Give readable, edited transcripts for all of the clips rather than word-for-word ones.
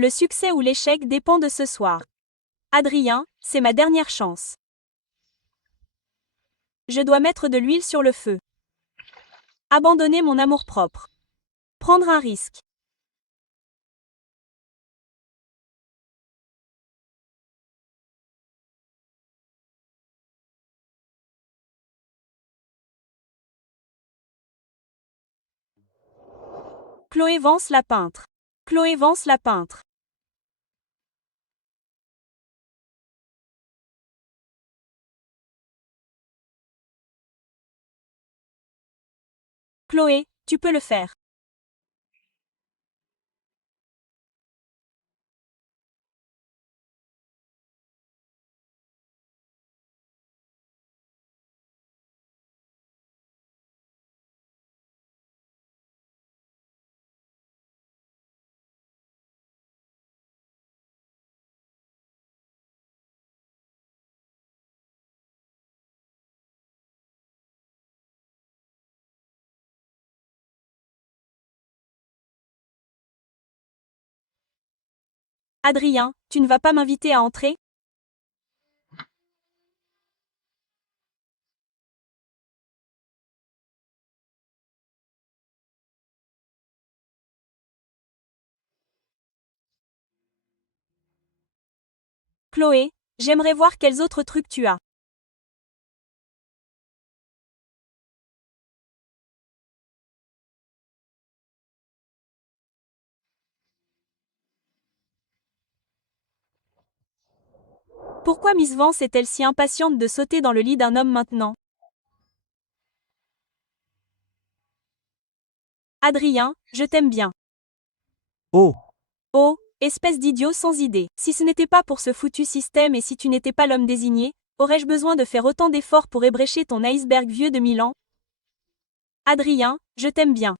Le succès ou l'échec dépend de ce soir. Adrien, c'est ma dernière chance. Je dois mettre de l'huile sur le feu. Abandonner mon amour-propre. Prendre un risque. Chloé Vance la peintre. Chloé Vance la peintre. Chloé, tu peux le faire. Adrien, tu ne vas pas m'inviter à entrer? Chloé, j'aimerais voir quels autres trucs tu as. Pourquoi Miss Vance est-elle si impatiente de sauter dans le lit d'un homme maintenant? Adrien, je t'aime bien. Oh, Oh, espèce d'idiot sans idée. Si ce n'était pas pour ce foutu système et si tu n'étais pas l'homme désigné, aurais-je besoin de faire autant d'efforts pour ébrécher ton iceberg vieux de 1000 ans? Adrien, je t'aime bien.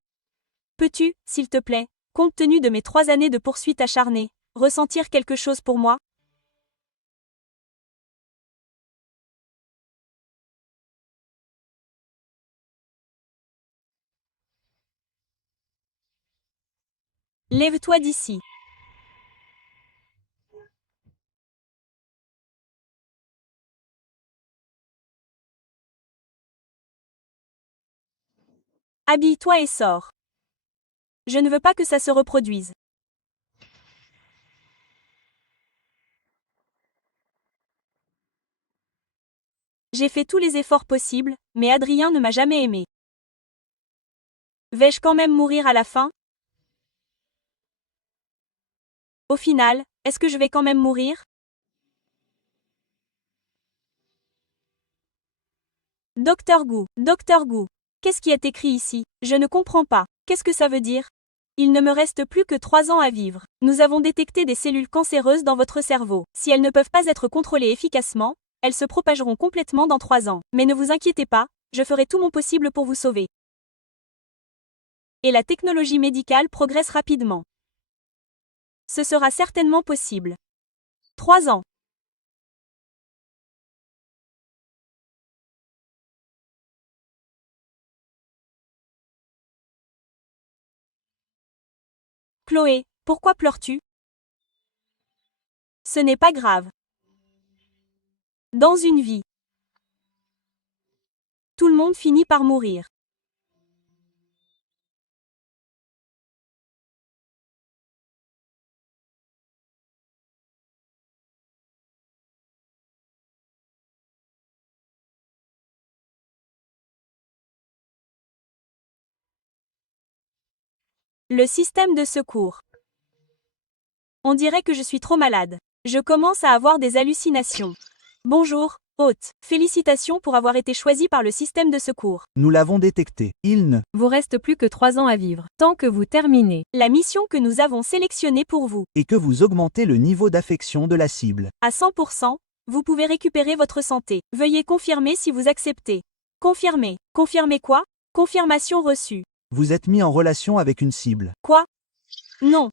Peux-tu, s'il te plaît, compte tenu de mes 3 années de poursuite acharnée, ressentir quelque chose pour moi? Lève-toi d'ici. Habille-toi et sors. Je ne veux pas que ça se reproduise. J'ai fait tous les efforts possibles, mais Adrien ne m'a jamais aimé. Vais-je quand même mourir à la fin? Au final, est-ce que je vais quand même mourir? Docteur Gou. Qu'est-ce qui est écrit ici? Je ne comprends pas. Qu'est-ce que ça veut dire? Il ne me reste plus que 3 ans à vivre. Nous avons détecté des cellules cancéreuses dans votre cerveau. Si elles ne peuvent pas être contrôlées efficacement, elles se propageront complètement dans 3 ans. Mais ne vous inquiétez pas, je ferai tout mon possible pour vous sauver. Et la technologie médicale progresse rapidement. Ce sera certainement possible. 3 ans. Chloé, pourquoi pleures-tu? Ce n'est pas grave. Dans une vie, tout le monde finit par mourir. Le système de secours. On dirait que je suis trop malade. Je commence à avoir des hallucinations. Bonjour, hôte. Félicitations pour avoir été choisi par le système de secours. nous l'avons détecté. Il ne... Vous reste plus que 3 ans à vivre. Tant que vous terminez. La mission que nous avons sélectionnée pour vous. Et que vous augmentez le niveau d'affection de la cible. À 100%, vous pouvez récupérer votre santé. Veuillez confirmer si vous acceptez. Confirmer. Confirmer quoi? Confirmation reçue. Vous êtes mis en relation avec une cible. Quoi? Non.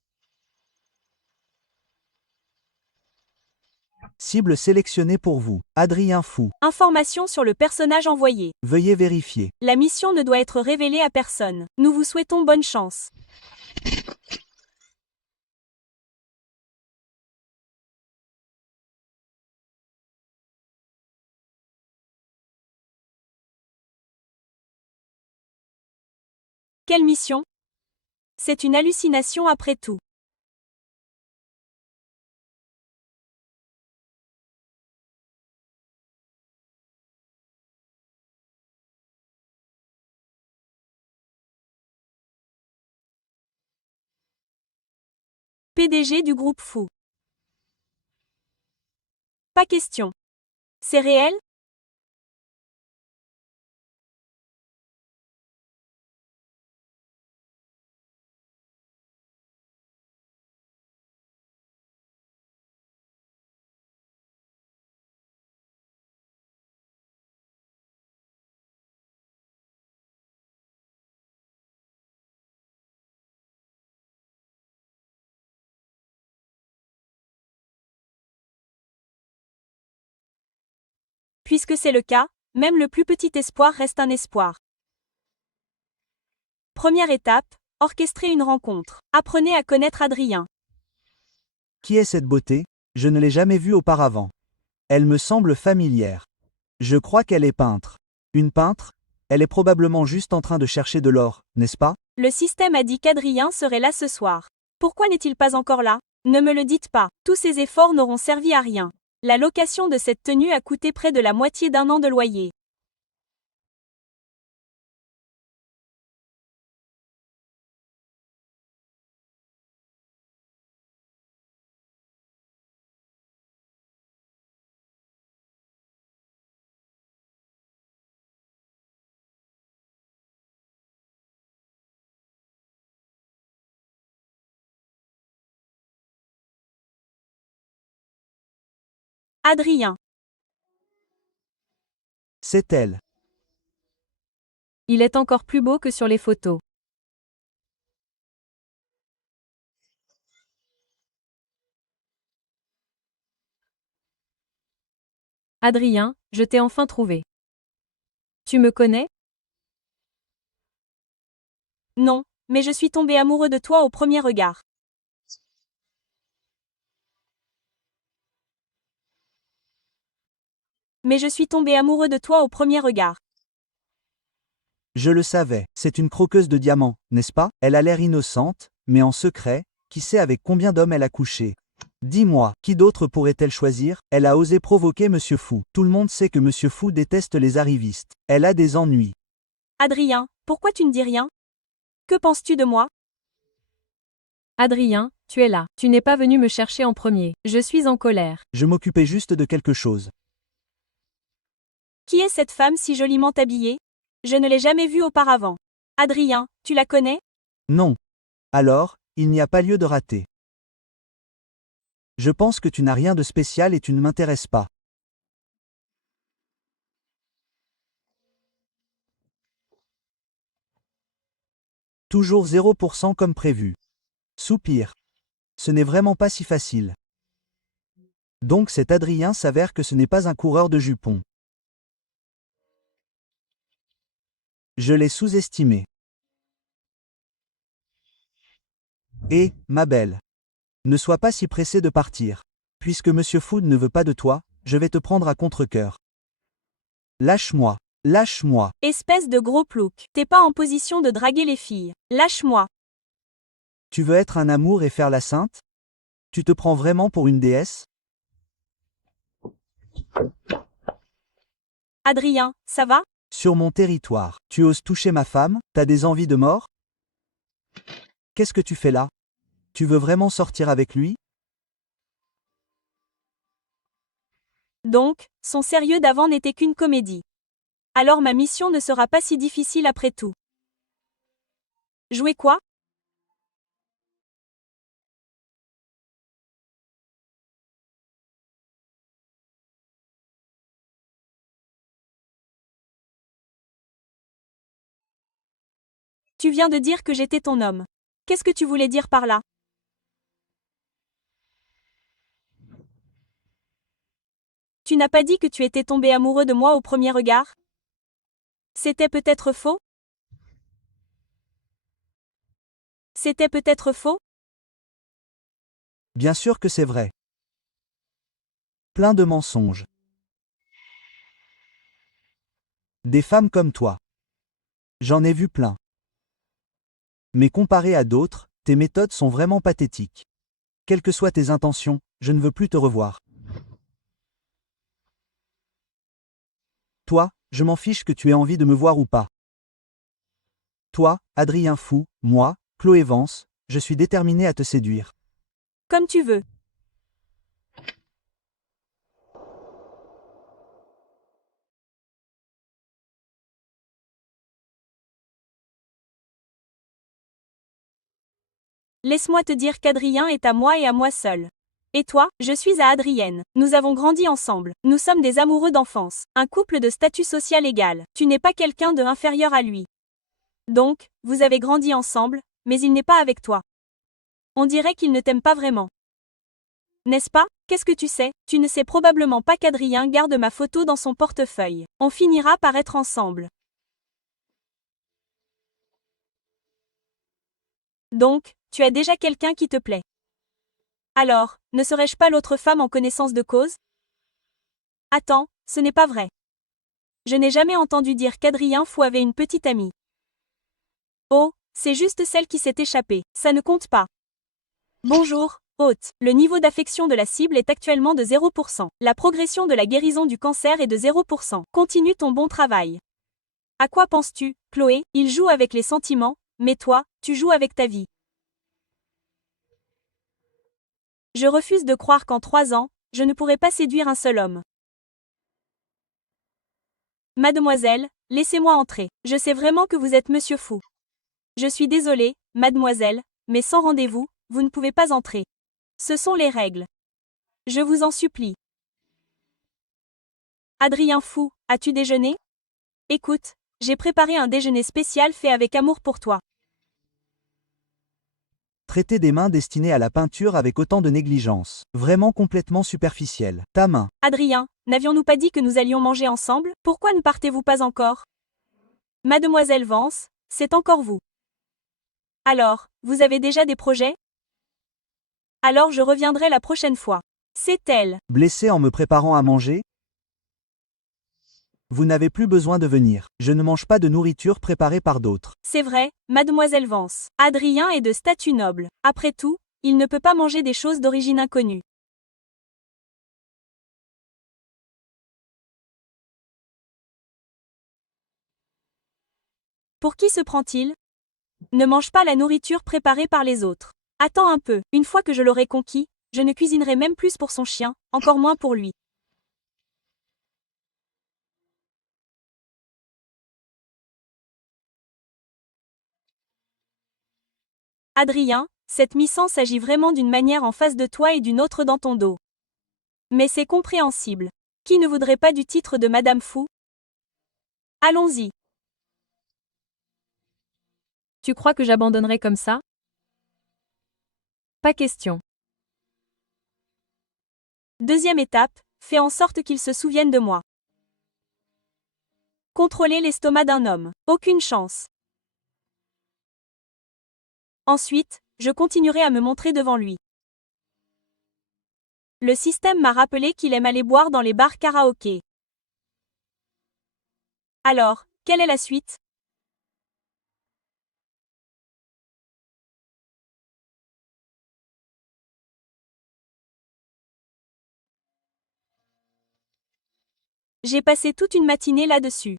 Cible sélectionnée pour vous. Adrien Fou. Information sur le personnage envoyé. Veuillez vérifier. La mission ne doit être révélée à personne. Nous vous souhaitons bonne chance. Quelle mission? C'est une hallucination après tout. PDG du groupe fou. Pas question. C'est réel? Puisque c'est le cas, même le plus petit espoir reste un espoir. Première étape, orchestrez une rencontre. Apprenez à connaître Adrien. Qui est cette beauté? Je ne l'ai jamais vue auparavant. Elle me semble familière. Je crois qu'elle est peintre. Une peintre? Elle est probablement juste en train de chercher de l'or, n'est-ce pas? Le système a dit qu'Adrien serait là ce soir. Pourquoi n'est-il pas encore là? Ne me le dites pas. Tous ces efforts n'auront servi à rien. La location de cette tenue a coûté près de la moitié d'un an de loyer. Adrien. C'est elle. Il est encore plus beau que sur les photos. Adrien, je t'ai enfin trouvé. Tu me connais? Non, mais je suis tombé amoureux de toi au premier regard. Mais je suis tombé amoureux de toi au premier regard. Je le savais, c'est une croqueuse de diamants, n'est-ce pas? Elle a l'air innocente, mais en secret, qui sait avec combien d'hommes elle a couché? Dis-moi, qui d'autre pourrait-elle choisir? Elle a osé provoquer Monsieur Fou. Tout le monde sait que Monsieur Fou déteste les arrivistes. Elle a des ennuis. Adrien, pourquoi tu ne dis rien? Que penses-tu de moi? Adrien, tu es là. Tu n'es pas venu me chercher en premier. Je suis en colère. Je m'occupais juste de quelque chose. Qui est cette femme si joliment habillée? Je ne l'ai jamais vue auparavant. Adrien, tu la connais? Non. Alors, il n'y a pas lieu de rater. Je pense que tu n'as rien de spécial et tu ne m'intéresses pas. Toujours 0% comme prévu. Soupir. Ce n'est vraiment pas si facile. Donc cet Adrien s'avère que ce n'est pas un coureur de jupons. Je l'ai sous-estimé. Et, ma belle, ne sois pas si pressée de partir. Puisque Monsieur Food ne veut pas de toi, je vais te prendre à contre-cœur. Lâche-moi, lâche-moi. Espèce de gros plouc. T'es pas en position de draguer les filles. Lâche-moi. Tu veux être un amour et faire la sainte? Tu te prends vraiment pour une déesse? Adrien, ça va? Sur mon territoire, tu oses toucher ma femme? T'as des envies de mort? Qu'est-ce que tu fais là? Tu veux vraiment sortir avec lui? Donc, son sérieux d'avant n'était qu'une comédie. Alors ma mission ne sera pas si difficile après tout. Jouer quoi? Tu viens de dire que j'étais ton homme. Qu'est-ce que tu voulais dire par là? Tu n'as pas dit que tu étais tombé amoureux de moi au premier regard? C'était peut-être faux? C'était peut-être faux? Bien sûr que c'est vrai. Plein de mensonges. Des femmes comme toi. J'en ai vu plein. Mais comparé à d'autres, tes méthodes sont vraiment pathétiques. Quelles que soient tes intentions, je ne veux plus te revoir. Toi, je m'en fiche que tu aies envie de me voir ou pas. Toi, Adrien fou, moi, Chloé Vance, je suis déterminé à te séduire. Comme tu veux. Laisse-moi te dire qu'Adrien est à moi et à moi seul. Et toi, je suis à Adrienne. Nous avons grandi ensemble. Nous sommes des amoureux d'enfance. Un couple de statut social égal. Tu n'es pas quelqu'un de inférieur à lui. Donc, vous avez grandi ensemble, mais il n'est pas avec toi. On dirait qu'il ne t'aime pas vraiment. N'est-ce pas? Qu'est-ce que tu sais? Tu ne sais probablement pas qu'Adrien garde ma photo dans son portefeuille. On finira par être ensemble. Donc, tu as déjà quelqu'un qui te plaît. Alors, ne serais-je pas l'autre femme en connaissance de cause? Attends, ce n'est pas vrai. Je n'ai jamais entendu dire qu'Adrien Fou avait une petite amie. Oh, c'est juste celle qui s'est échappée, ça ne compte pas. Bonjour, hôte. Le niveau d'affection de la cible est actuellement de 0%. La progression de la guérison du cancer est de 0%. Continue ton bon travail. À quoi penses-tu, Chloé? Il joue avec les sentiments, mais toi, tu joues avec ta vie. Je refuse de croire qu'en 3 ans, je ne pourrai pas séduire un seul homme. Mademoiselle, laissez-moi entrer. Je sais vraiment que vous êtes monsieur Fou. Je suis désolée, mademoiselle, mais sans rendez-vous, vous ne pouvez pas entrer. Ce sont les règles. Je vous en supplie. Adrien Fou, as-tu déjeuné? Écoute, j'ai préparé un déjeuner spécial fait avec amour pour toi. Traiter des mains destinées à la peinture avec autant de négligence. Vraiment complètement superficielle. Ta main. Adrien, n'avions-nous pas dit que nous allions manger ensemble? Pourquoi ne partez-vous pas encore? Mademoiselle Vance, c'est encore vous. Alors, vous avez déjà des projets? Alors je reviendrai la prochaine fois. C'est elle. Blessé en me préparant à manger? Vous n'avez plus besoin de venir. Je ne mange pas de nourriture préparée par d'autres. C'est vrai, mademoiselle Vance. Adrien est de statut noble. Après tout, il ne peut pas manger des choses d'origine inconnue. Pour qui se prend-il? Ne mange pas la nourriture préparée par les autres. Attends un peu, une fois que je l'aurai conquis, je ne cuisinerai même plus pour son chien, encore moins pour lui. Adrien, cette mission agit vraiment d'une manière en face de toi et d'une autre dans ton dos. Mais c'est compréhensible. Qui ne voudrait pas du titre de Madame Fou? Allons-y. Tu crois que j'abandonnerai comme ça? Pas question. Deuxième étape, fais en sorte qu'il se souvienne de moi. Contrôler l'estomac d'un homme. Aucune chance. Ensuite, je continuerai à me montrer devant lui. Le système m'a rappelé qu'il aime aller boire dans les bars karaoké. Alors, quelle est la suite? J'ai passé toute une matinée là-dessus.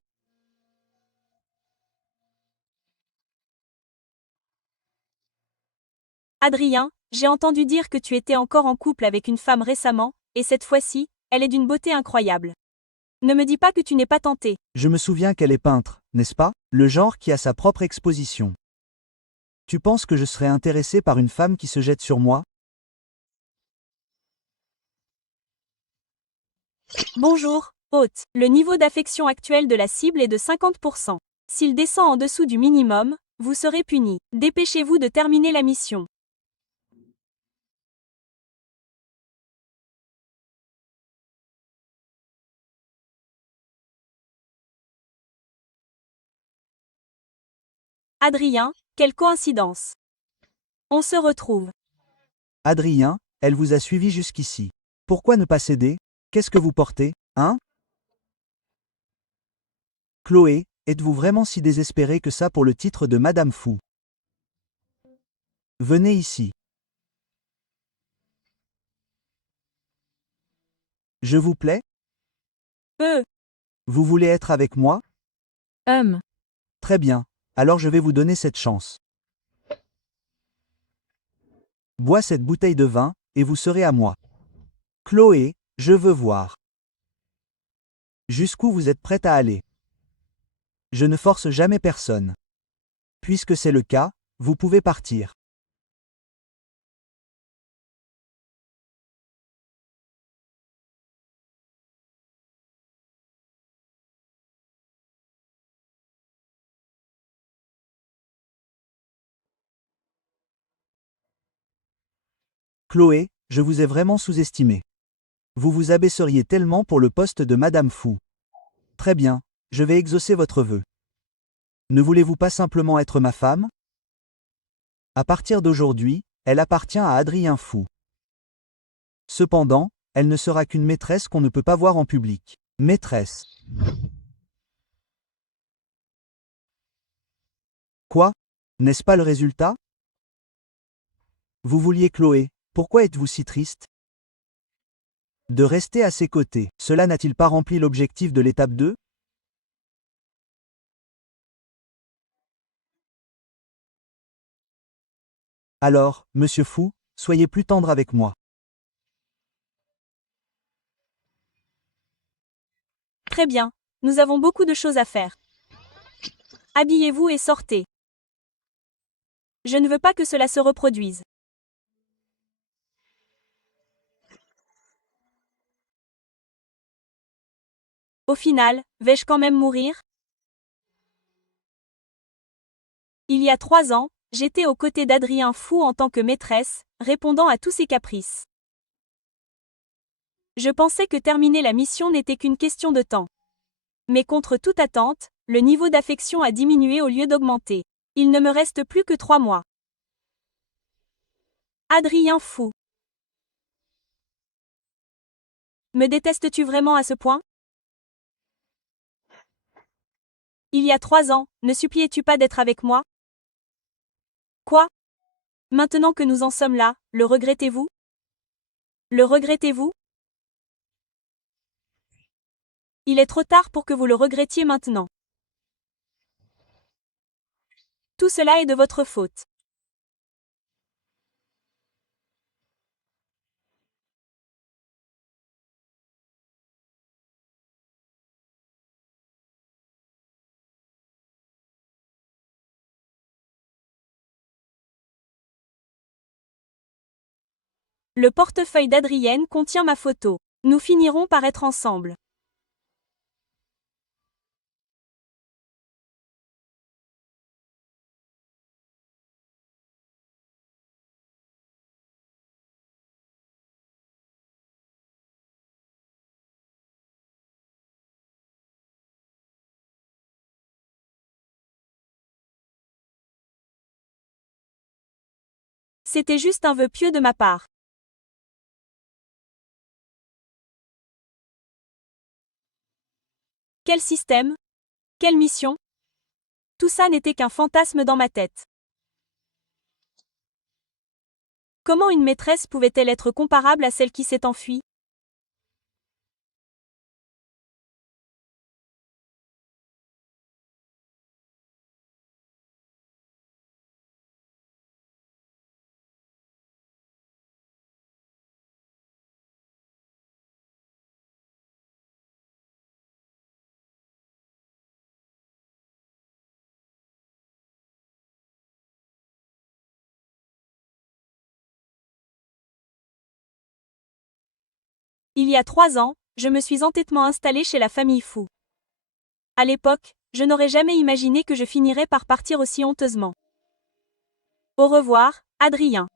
Adrien, j'ai entendu dire que tu étais encore en couple avec une femme récemment, et cette fois-ci, elle est d'une beauté incroyable. Ne me dis pas que tu n'es pas tenté. Je me souviens qu'elle est peintre, n'est-ce pas? Le genre qui a sa propre exposition. Tu penses que je serais intéressé par une femme qui se jette sur moi? Bonjour, hôte. Le niveau d'affection actuel de la cible est de 50%. S'il descend en dessous du minimum, vous serez puni. Dépêchez-vous de terminer la mission. Adrien, quelle coïncidence. On se retrouve. Adrien, elle vous a suivi jusqu'ici. Pourquoi ne pas céder? Qu'est-ce que vous portez, hein? Chloé, êtes-vous vraiment si désespérée que ça pour le titre de Madame Fou? Venez ici. Je vous plais? Vous voulez être avec moi? Très bien. Alors je vais vous donner cette chance. Bois cette bouteille de vin, et vous serez à moi. Chloé, je veux voir. Jusqu'où vous êtes prête à aller? Je ne force jamais personne. Puisque c'est le cas, vous pouvez partir. Chloé, je vous ai vraiment sous-estimé. Vous vous abaisseriez tellement pour le poste de Madame Fou. Très bien, je vais exaucer votre vœu. Ne voulez-vous pas simplement être ma femme? À partir d'aujourd'hui, elle appartient à Adrien Fou. Cependant, elle ne sera qu'une maîtresse qu'on ne peut pas voir en public. Maîtresse. Quoi? N'est-ce pas le résultat? Vous vouliez Chloé, pourquoi êtes-vous si triste? De rester à ses côtés, cela n'a-t-il pas rempli l'objectif de l'étape 2? Alors, monsieur Fou, soyez plus tendre avec moi. Très bien, nous avons beaucoup de choses à faire. Habillez-vous et sortez. Je ne veux pas que cela se reproduise. Au final, vais-je quand même mourir? Il y a 3 ans, j'étais aux côtés d'Adrien Fou en tant que maîtresse, répondant à tous ses caprices. Je pensais que terminer la mission n'était qu'une question de temps. Mais contre toute attente, le niveau d'affection a diminué au lieu d'augmenter. Il ne me reste plus que 3 mois. Adrien Fou. Me détestes-tu vraiment à ce point? Il y a 3 ans, ne suppliais-tu pas d'être avec moi? Quoi? Maintenant que nous en sommes là, le regrettez-vous? Le regrettez-vous? Il est trop tard pour que vous le regrettiez maintenant. Tout cela est de votre faute. Le portefeuille d'Adrienne contient ma photo. Nous finirons par être ensemble. C'était juste un vœu pieux de ma part. Quel système? Quelle mission? Tout ça n'était qu'un fantasme dans ma tête. Comment une maîtresse pouvait-elle être comparable à celle qui s'est enfuie? Il y a 3 ans, je me suis entêtement installée chez la famille Fou. À l'époque, je n'aurais jamais imaginé que je finirais par partir aussi honteusement. Au revoir, Adrien.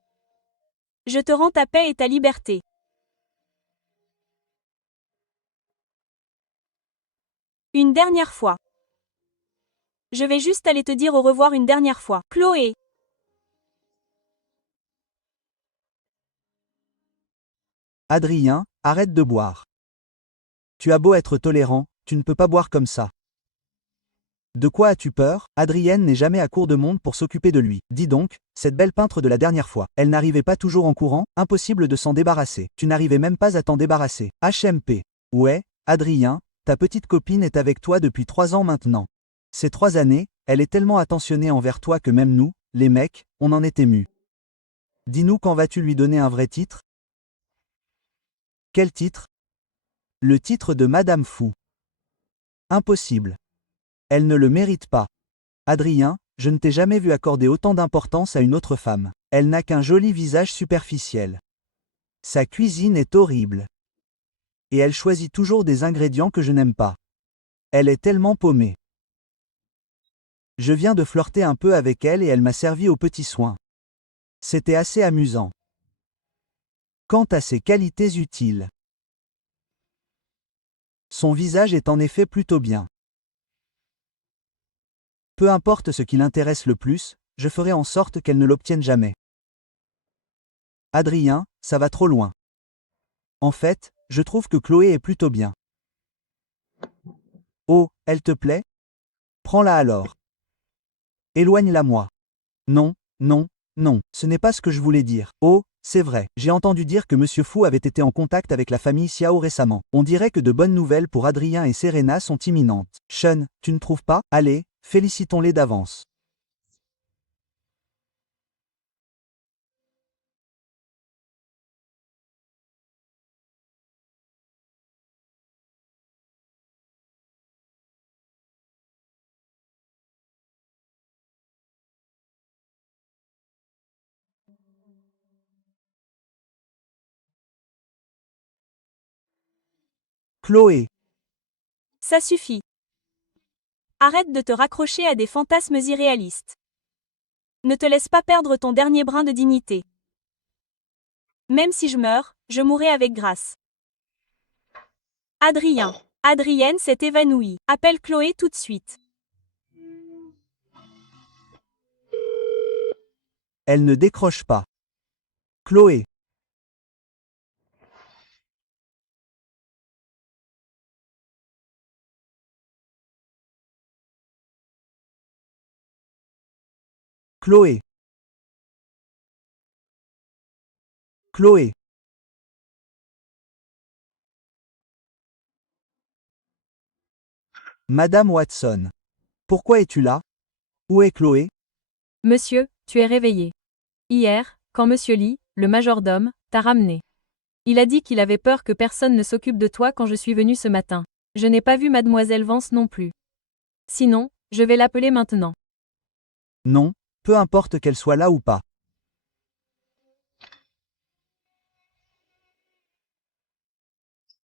Je te rends ta paix et ta liberté. Une dernière fois. Je vais juste aller te dire au revoir une dernière fois. Chloé. Adrien, arrête de boire. Tu as beau être tolérant, tu ne peux pas boire comme ça. De quoi as-tu peur? Adrienne n'est jamais à court de monde pour s'occuper de lui. Dis donc, cette belle peintre de la dernière fois, elle n'arrivait pas toujours en courant? Impossible de s'en débarrasser. Tu n'arrivais même pas à t'en débarrasser. HMP. Ouais, Adrien, ta petite copine est avec toi depuis 3 ans maintenant. Ces 3 années, elle est tellement attentionnée envers toi que même nous, les mecs, on en est émus. Dis-nous quand vas-tu lui donner un vrai titre? Quel titre? Le titre de Madame Fou. Impossible. Elle ne le mérite pas. Adrien, je ne t'ai jamais vu accorder autant d'importance à une autre femme. Elle n'a qu'un joli visage superficiel. Sa cuisine est horrible. Et elle choisit toujours des ingrédients que je n'aime pas. Elle est tellement paumée. Je viens de flirter un peu avec elle et elle m'a servi aux petits soins. C'était assez amusant. Quant à ses qualités utiles, son visage est en effet plutôt bien. Peu importe ce qui l'intéresse le plus, je ferai en sorte qu'elle ne l'obtienne jamais. Adrien, ça va trop loin. En fait, je trouve que Chloé est plutôt bien. Oh, elle te plaît? Prends-la alors. Éloigne-la moi. Non, non, non, ce n'est pas ce que je voulais dire. Oh, c'est vrai, j'ai entendu dire que Monsieur Fou avait été en contact avec la famille Xiao récemment. On dirait que de bonnes nouvelles pour Adrien et Serena sont imminentes. Sean, tu ne trouves pas? Allez, félicitons-les d'avance. Chloé. Ça suffit. Arrête de te raccrocher à des fantasmes irréalistes. Ne te laisse pas perdre ton dernier brin de dignité. Même si je meurs, je mourrai avec grâce. Adrien. Adrienne s'est évanouie. Appelle Chloé tout de suite. Elle ne décroche pas. Chloé. Chloé. Chloé. Madame Watson. Pourquoi es-tu là? Où est Chloé? Monsieur, tu es réveillé. Hier, quand Monsieur Lee, le majordome, t'a ramené. Il a dit qu'il avait peur que personne ne s'occupe de toi quand je suis venue ce matin. Je n'ai pas vu Mademoiselle Vance non plus. Sinon, je vais l'appeler maintenant. Non, peu importe qu'elle soit là ou pas.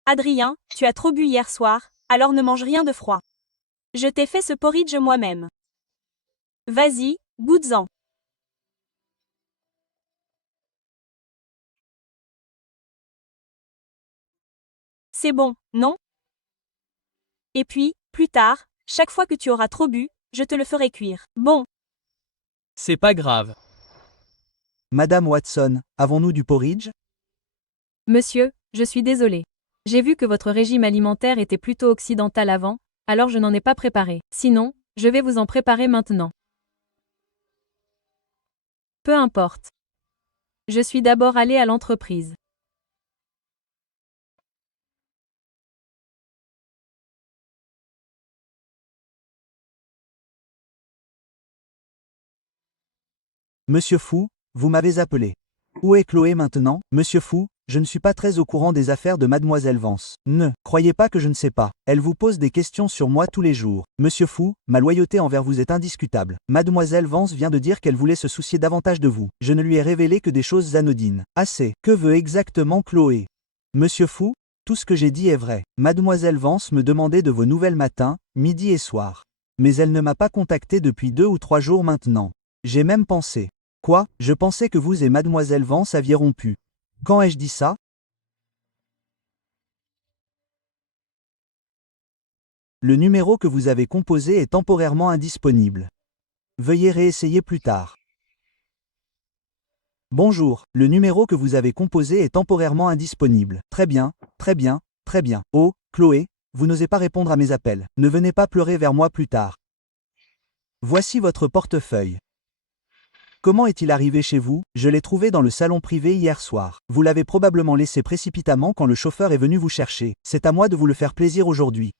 Adrien, tu as trop bu hier soir, alors ne mange rien de froid. Je t'ai fait ce porridge moi-même. Vas-y, goûte-en. C'est bon, non? Et puis, plus tard, chaque fois que tu auras trop bu, je te le ferai cuire. Bon, C'est pas grave. Madame Watson, avons-nous du porridge? Monsieur, je suis désolée. J'ai vu que votre régime alimentaire était plutôt occidental avant, alors je n'en ai pas préparé. Sinon, je vais vous en préparer maintenant. Peu importe. Je suis d'abord allée à l'entreprise. Monsieur Fou, vous m'avez appelé. Où est Chloé maintenant? Monsieur Fou, je ne suis pas très au courant des affaires de Mademoiselle Vance. Ne croyez pas que je ne sais pas. Elle vous pose des questions sur moi tous les jours. Monsieur Fou, ma loyauté envers vous est indiscutable. Mademoiselle Vance vient de dire qu'elle voulait se soucier davantage de vous. Je ne lui ai révélé que des choses anodines. Assez. Que veut exactement Chloé? Monsieur Fou, tout ce que j'ai dit est vrai. Mademoiselle Vance me demandait de vos nouvelles matin, midi et soir. Mais elle ne m'a pas contacté depuis 2 ou 3 jours maintenant. J'ai même pensé. Quoi? Je pensais que vous et Mademoiselle Vance aviez rompu. Quand ai-je dit ça? Le numéro que vous avez composé est temporairement indisponible. Veuillez réessayer plus tard. Bonjour, le numéro que vous avez composé est temporairement indisponible. Très bien, très bien, très bien. Oh, Chloé, vous n'osez pas répondre à mes appels. Ne venez pas pleurer vers moi plus tard. Voici votre portefeuille. Comment est-il arrivé chez vous? Je l'ai trouvé dans le salon privé hier soir. Vous l'avez probablement laissé précipitamment quand le chauffeur est venu vous chercher. C'est à moi de vous le faire plaisir aujourd'hui.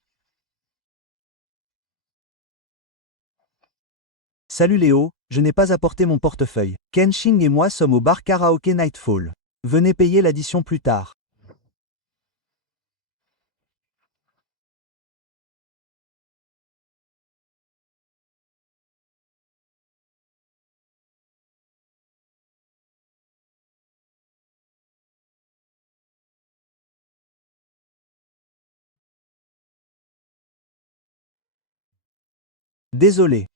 Salut Léo, je n'ai pas apporté mon portefeuille. Kenshin et moi sommes au bar karaoké Nightfall. Venez payer l'addition plus tard. Désolé.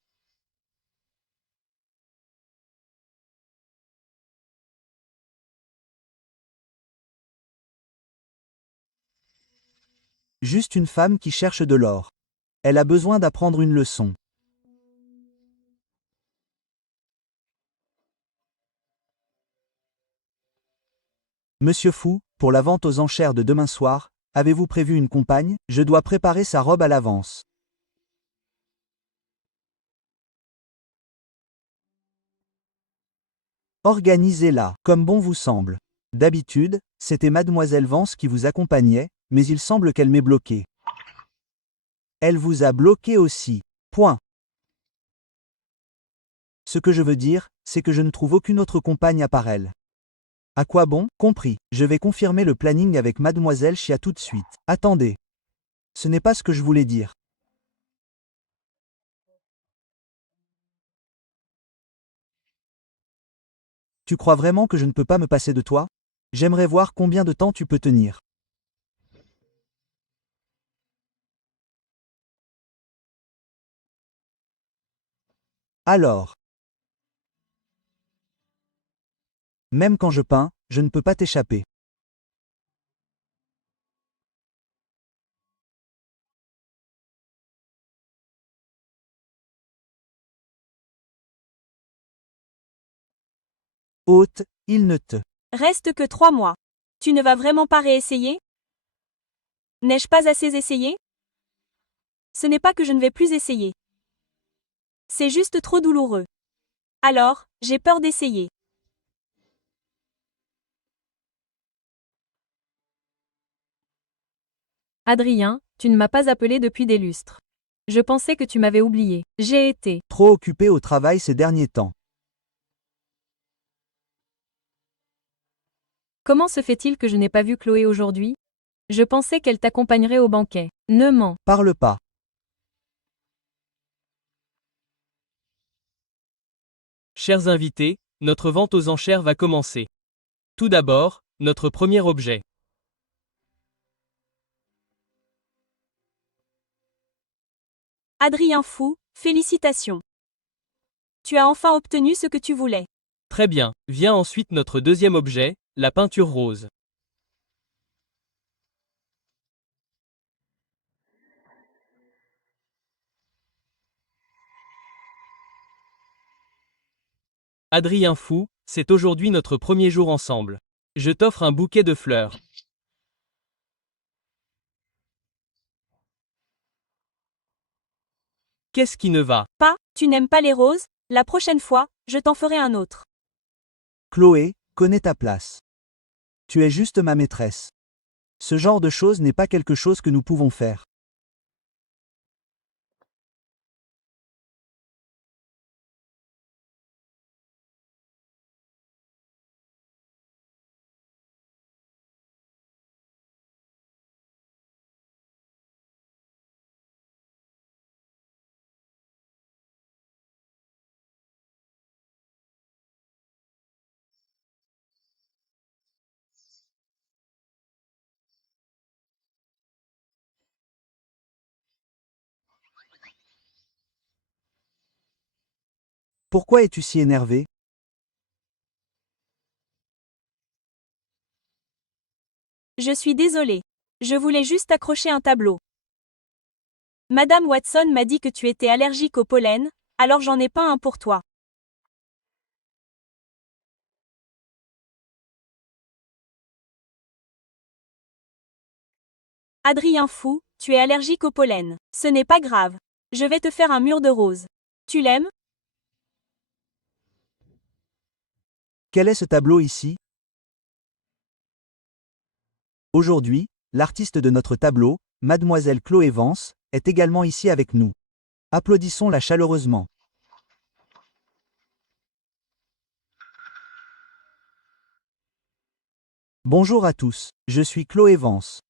Juste une femme qui cherche de l'or. Elle a besoin d'apprendre une leçon. Monsieur Fou, pour la vente aux enchères de demain soir, avez-vous prévu une compagne? Je dois préparer sa robe à l'avance. Organisez-la, comme bon vous semble. D'habitude, c'était Mademoiselle Vance qui vous accompagnait, mais il semble qu'elle m'ait bloqué. Elle vous a bloqué aussi. Point. Ce que je veux dire, c'est que je ne trouve aucune autre compagne à part elle. À quoi bon? Compris. Je vais confirmer le planning avec Mademoiselle Chia tout de suite. Attendez. Ce n'est pas ce que je voulais dire. Tu crois vraiment que je ne peux pas me passer de toi? J'aimerais voir combien de temps tu peux tenir. Alors. Même quand je peins, je ne peux pas t'échapper. Hôte, il ne te. Reste que 3 mois. Tu ne vas vraiment pas réessayer? N'ai-je pas assez essayé? Ce n'est pas que je ne vais plus essayer. C'est juste trop douloureux. Alors, j'ai peur d'essayer. Adrien, tu ne m'as pas appelé depuis des lustres. Je pensais que tu m'avais oublié. J'ai été. Trop occupé au travail ces derniers temps. Comment se fait-il que je n'ai pas vu Chloé aujourd'hui? Je pensais qu'elle t'accompagnerait au banquet. Ne mens. Parle pas. Chers invités, notre vente aux enchères va commencer. Tout d'abord, notre premier objet. Adrien Fou, félicitations. Tu as enfin obtenu ce que tu voulais. Très bien, vient ensuite notre deuxième objet, la peinture rose. Adrien Fou, c'est aujourd'hui notre premier jour ensemble. Je t'offre un bouquet de fleurs. Qu'est-ce qui ne va Pas, tu n'aimes pas les roses? La prochaine fois, je t'en ferai un autre. Chloé, connais ta place. Tu es juste ma maîtresse. Ce genre de choses n'est pas quelque chose que nous pouvons faire. Pourquoi es-tu si énervé? Je suis désolée. Je voulais juste accrocher un tableau. Madame Watson m'a dit que tu étais allergique au pollen, alors j'en ai peint un pour toi. Adrien Fou, tu es allergique au pollen. Ce n'est pas grave. Je vais te faire un mur de roses. Tu l'aimes? Quel est ce tableau ici? Aujourd'hui, l'artiste de notre tableau, Mademoiselle Chloé Vance, est également ici avec nous. Applaudissons-la chaleureusement. Bonjour à tous, je suis Chloé Vance.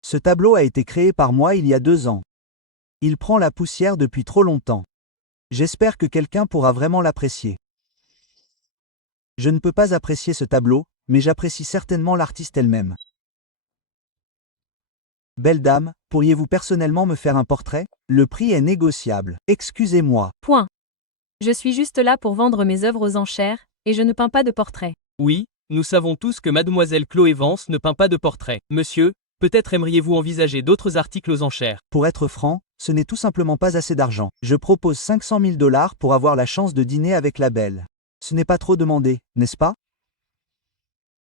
Ce tableau a été créé par moi il y a 2 ans. Il prend la poussière depuis trop longtemps. J'espère que quelqu'un pourra vraiment l'apprécier. Je ne peux pas apprécier ce tableau, mais j'apprécie certainement l'artiste elle-même. Belle dame, pourriez-vous personnellement me faire un portrait? Le prix est négociable. Excusez-moi. Point. Je suis juste là pour vendre mes œuvres aux enchères, et je ne peins pas de portraits. Oui, nous savons tous que mademoiselle Chloé Vance ne peint pas de portrait. Monsieur, peut-être aimeriez-vous envisager d'autres articles aux enchères. Pour être franc, ce n'est tout simplement pas assez d'argent. Je propose 500 000 $ pour avoir la chance de dîner avec la belle. Ce n'est pas trop demandé, n'est-ce pas?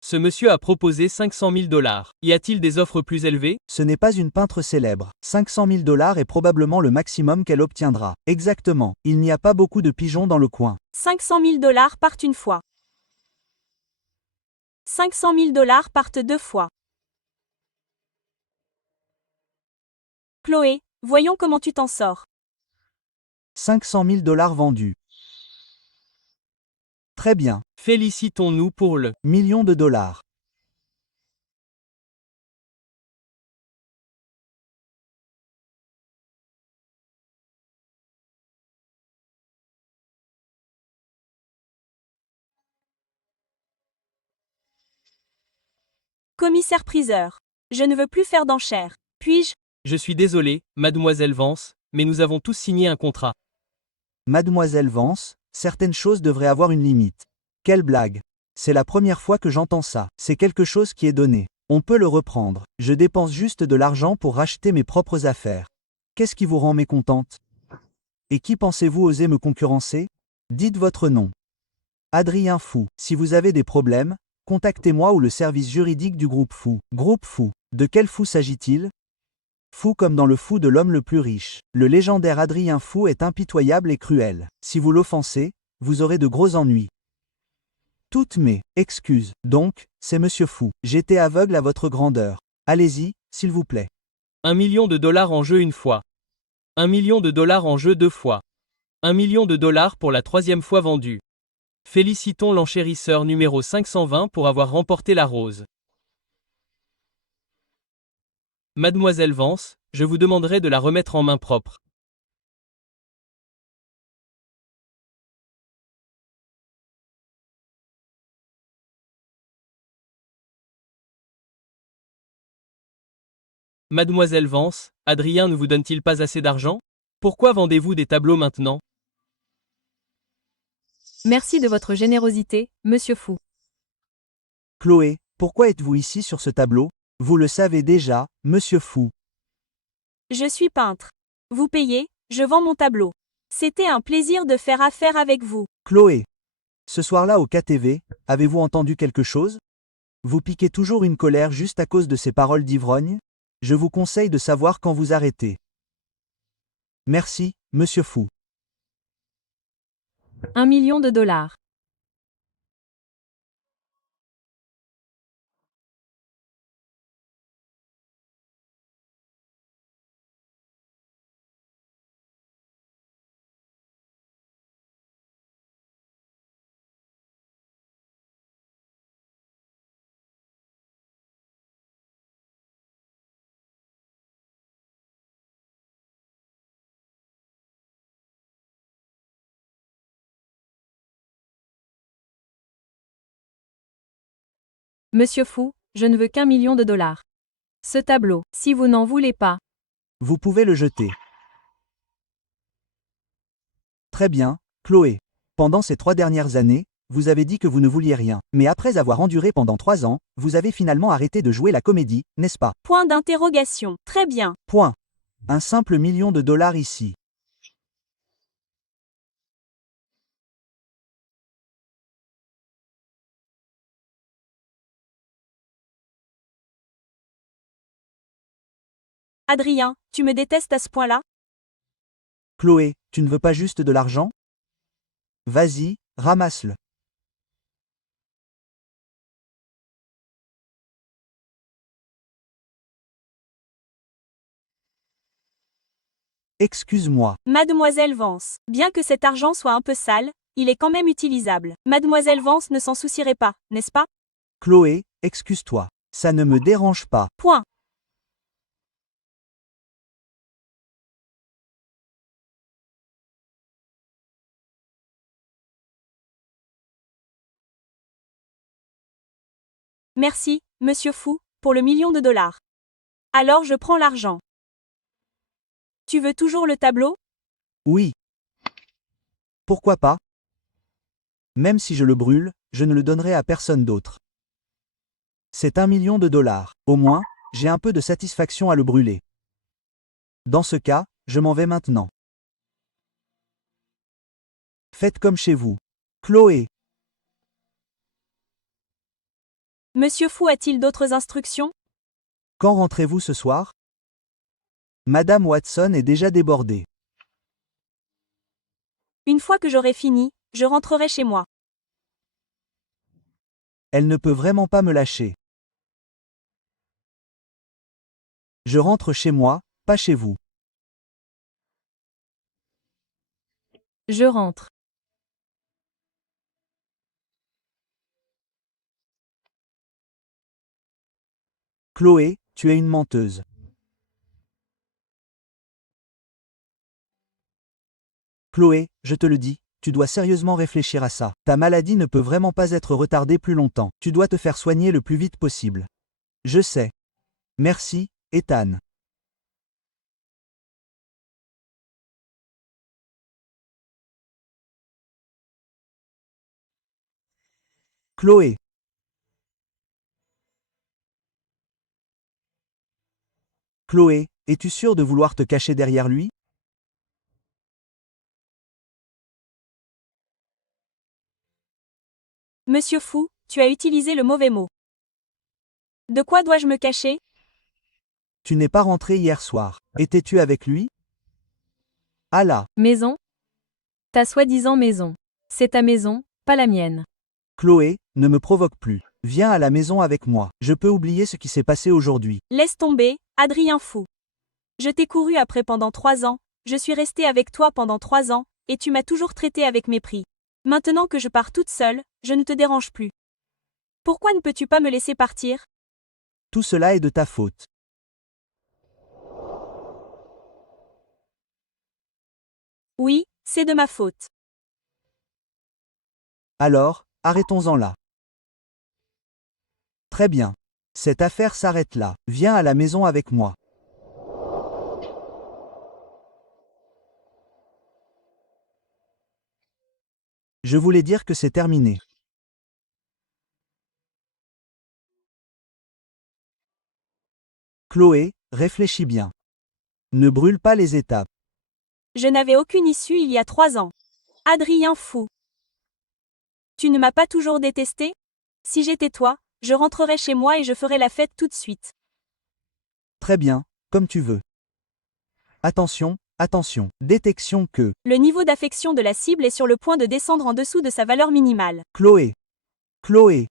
Ce monsieur a proposé 500 000 $. Y a-t-il des offres plus élevées? Ce n'est pas une peintre célèbre. 500 000 $ est probablement le maximum qu'elle obtiendra. Exactement. Il n'y a pas beaucoup de pigeons dans le coin. 500 000 $ partent une fois. 500 000 $ partent 2 fois. Chloé, voyons comment tu t'en sors. 500 000 $ vendus. Très bien. Félicitons-nous pour le Millions de dollars. Commissaire-priseur. Je ne veux plus faire d'enchères. Puis-je? Je suis désolé, mademoiselle Vance, mais nous avons tous signé un contrat. Mademoiselle Vance, certaines choses devraient avoir une limite. Quelle blague. C'est la première fois que j'entends ça. C'est quelque chose qui est donné. On peut le reprendre. Je dépense juste de l'argent pour racheter mes propres affaires. Qu'est-ce qui vous rend mécontente? Et qui pensez-vous oser me concurrencer? Dites votre nom. Adrien Fou. Si vous avez des problèmes, contactez-moi ou le service juridique du groupe Fou. Groupe Fou. De quel fou s'agit-il? Fou comme dans le fou de l'homme le plus riche. Le légendaire Adrien Fou est impitoyable et cruel. Si vous l'offensez, vous aurez de gros ennuis. Toutes mes excuses. Donc, c'est Monsieur Fou. J'étais aveugle à votre grandeur. Allez-y, s'il vous plaît. 1 million de dollars en jeu une fois. 1 million de dollars en jeu 2 fois. 1 million de dollars pour la 3e fois vendue. Félicitons l'enchérisseur numéro 520 pour avoir remporté la rose. Mademoiselle Vance, je vous demanderai de la remettre en main propre. Mademoiselle Vance, Adrien ne vous donne-t-il pas assez d'argent? Pourquoi vendez-vous des tableaux maintenant? Merci de votre générosité, monsieur Fou. Chloé, pourquoi êtes-vous ici sur ce tableau? Vous le savez déjà, Monsieur Fou. Je suis peintre. Vous payez, je vends mon tableau. C'était un plaisir de faire affaire avec vous. Chloé. Ce soir-là au KTV, avez-vous entendu quelque chose? Vous piquez toujours une colère juste à cause de ces paroles d'ivrogne? Je vous conseille de savoir quand vous arrêtez. Merci, Monsieur Fou. 1 million de dollars. Monsieur Fou, je ne veux qu'1 million de dollars. Ce tableau, si vous n'en voulez pas. Vous pouvez le jeter. Très bien, Chloé. Pendant ces 3 dernières années, vous avez dit que vous ne vouliez rien. Mais après avoir enduré pendant 3 ans, vous avez finalement arrêté de jouer la comédie, n'est-ce pas? Point d'interrogation. Très bien. Point. Un simple million de dollars ici. Adrien, tu me détestes à ce point-là? Chloé, tu ne veux pas juste de l'argent? Vas-y, ramasse-le. Excuse-moi. Mademoiselle Vance, bien que cet argent soit un peu sale, il est quand même utilisable. Mademoiselle Vance ne s'en soucierait pas, n'est-ce pas? Chloé, excuse-toi. Ça ne me dérange pas. Point. Merci, monsieur Fou, pour le million de dollars. Alors je prends l'argent. Tu veux toujours le tableau? Oui. Pourquoi pas? Même si je le brûle, je ne le donnerai à personne d'autre. C'est 1 million de dollars. Au moins, j'ai un peu de satisfaction à le brûler. Dans ce cas, je m'en vais maintenant. Faites comme chez vous. Chloé, Monsieur Fou a-t-il d'autres instructions? quand rentrez-vous ce soir? Madame Watson est déjà débordée. Une fois que j'aurai fini, je rentrerai chez moi. Elle ne peut vraiment pas me lâcher. Je rentre chez moi, pas chez vous. Je rentre. Chloé, tu es une menteuse. Chloé, je te le dis, tu dois sérieusement réfléchir à ça. Ta maladie ne peut vraiment pas être retardée plus longtemps. Tu dois te faire soigner le plus vite possible. Je sais. Merci, Ethan. Chloé. Chloé, es-tu sûre de vouloir te cacher derrière lui? Monsieur Fou, tu as utilisé le mauvais mot. De quoi dois-je me cacher? Tu n'es pas rentré hier soir. Étais-tu avec lui? Ah là, Maison? Ta soi-disant maison. C'est ta maison, pas la mienne. Chloé, ne me provoque plus. Viens à la maison avec moi. Je peux oublier ce qui s'est passé aujourd'hui. Laisse tomber, Adrien Fou. Je t'ai couru après pendant 3 ans, je suis restée avec toi pendant 3 ans, et tu m'as toujours traité avec mépris. Maintenant que je pars toute seule, je ne te dérange plus. Pourquoi ne peux-tu pas me laisser partir? Tout cela est de ta faute. Oui, c'est de ma faute. Alors, arrêtons-en là. Très bien. Cette affaire s'arrête là. Viens à la maison avec moi. Je voulais dire que c'est terminé. Chloé, réfléchis bien. Ne brûle pas les étapes. Je n'avais aucune issue il y a 3 ans. Adrien Fou. Tu ne m'as pas toujours détesté? Si j'étais toi, je rentrerais chez moi et je ferais la fête tout de suite. Très bien, comme tu veux. Attention, attention. Détection que. Le niveau d'affection de la cible est sur le point de descendre en dessous de sa valeur minimale. Chloé. Chloé.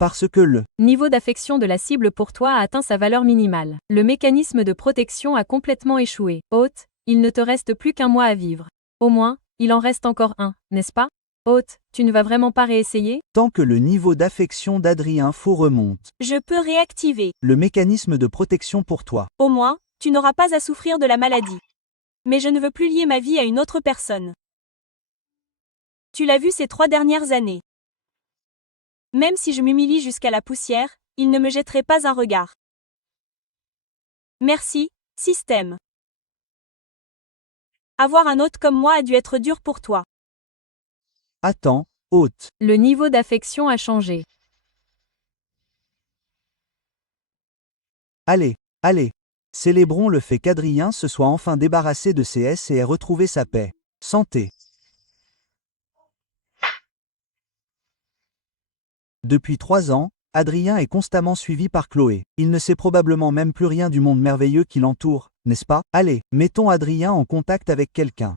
Parce que le. Niveau d'affection de la cible pour toi a atteint sa valeur minimale. Le mécanisme de protection a complètement échoué. Hôte, il ne te reste plus qu'un mois à vivre. Au moins, il en reste encore un, n'est-ce pas? Hôte, tu ne vas vraiment pas réessayer? Tant que le niveau d'affection d'Adrien Faux remonte. Je peux réactiver. Le mécanisme de protection pour toi. Au moins, tu n'auras pas à souffrir de la maladie. Mais je ne veux plus lier ma vie à une autre personne. Tu l'as vu ces 3 dernières années. Même si je m'humilie jusqu'à la poussière, il ne me jetterait pas un regard. Merci, système. Avoir un hôte comme moi a dû être dur pour toi. Attends, hôte. Le niveau d'affection a changé. Allez, allez. Célébrons le fait qu'Adrien se soit enfin débarrassé de CS et ait retrouvé sa paix. Santé. Depuis 3 ans, Adrien est constamment suivi par Chloé. Il ne sait probablement même plus rien du monde merveilleux qui l'entoure, n'est-ce pas? Allez, mettons Adrien en contact avec quelqu'un.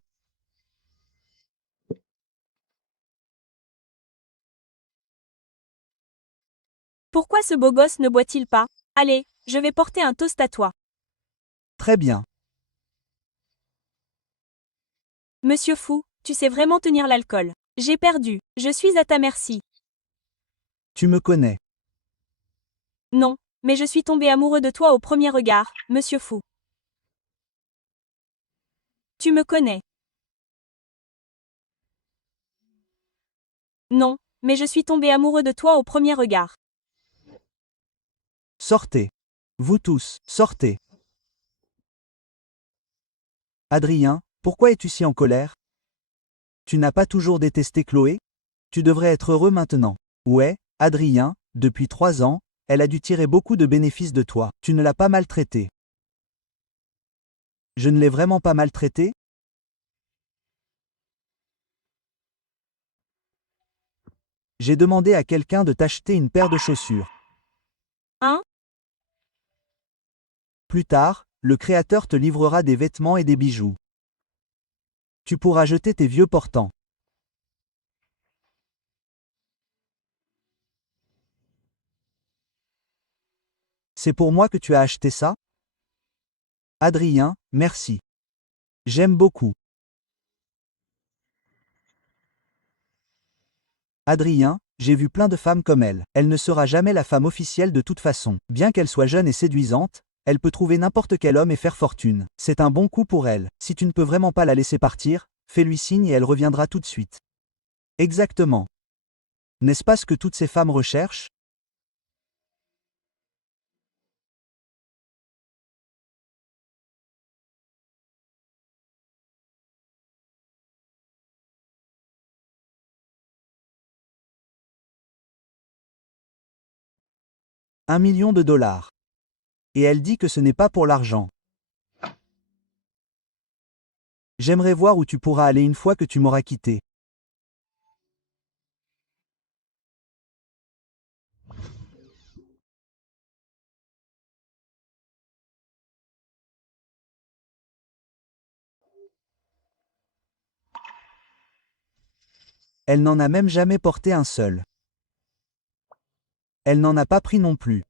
Pourquoi ce beau gosse ne boit-il pas? Allez, je vais porter un toast à toi. Très bien. Monsieur Fou, tu sais vraiment tenir l'alcool. J'ai perdu, je suis à ta merci. Tu me connais. Non, mais je suis tombé amoureux de toi au premier regard, Monsieur Fou. Tu me connais. Non, mais je suis tombé amoureux de toi au premier regard. Sortez. Vous tous, sortez. Adrien, pourquoi es-tu si en colère? Tu n'as pas toujours détesté Chloé? Tu devrais être heureux maintenant. Ouais, Adrien, depuis 3 ans, elle a dû tirer beaucoup de bénéfices de toi. Tu ne l'as pas maltraitée. Je ne l'ai vraiment pas maltraitée? J'ai demandé à quelqu'un de t'acheter une paire de chaussures. Hein? Plus tard, le créateur te livrera des vêtements et des bijoux. Tu pourras jeter tes vieux portants. C'est pour moi que tu as acheté ça? Adrien, merci. J'aime beaucoup. Adrien, j'ai vu plein de femmes comme elle. Elle ne sera jamais la femme officielle de toute façon. Bien qu'elle soit jeune et séduisante, elle peut trouver n'importe quel homme et faire fortune. C'est un bon coup pour elle. Si tu ne peux vraiment pas la laisser partir, fais-lui signe et elle reviendra tout de suite. Exactement. N'est-ce pas ce que toutes ces femmes recherchent? $1 million. Et elle dit que ce n'est pas pour l'argent. J'aimerais voir où tu pourras aller une fois que tu m'auras quitté. Elle n'en a même jamais porté un seul. Elle n'en a pas pris non plus.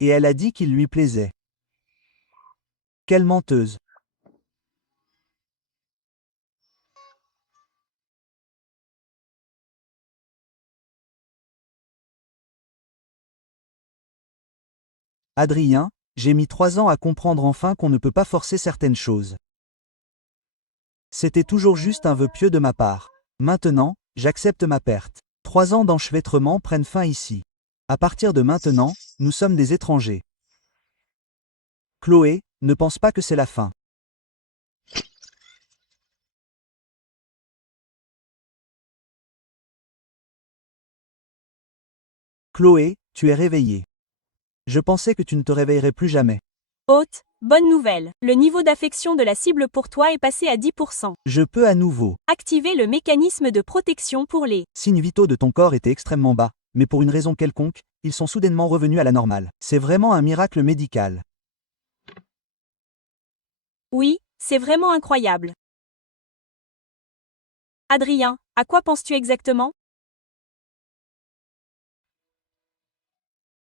Et elle a dit qu'il lui plaisait. Quelle menteuse. Adrien, j'ai mis 3 ans à comprendre enfin qu'on ne peut pas forcer certaines choses. C'était toujours juste un vœu pieux de ma part. Maintenant, j'accepte ma perte. 3 ans d'enchevêtrement prennent fin ici. À partir de maintenant, nous sommes des étrangers. Chloé, ne pense pas que c'est la fin. Chloé, tu es réveillée. Je pensais que tu ne te réveillerais plus jamais. Hôte, bonne nouvelle. Le niveau d'affection de la cible pour toi est passé à 10%. Je peux à nouveau. Activez le mécanisme de protection pour les Signes vitaux de ton corps étaient extrêmement bas, mais pour une raison quelconque, ils sont soudainement revenus à la normale. C'est vraiment un miracle médical. Oui, c'est vraiment incroyable. Adrien, à quoi penses-tu exactement?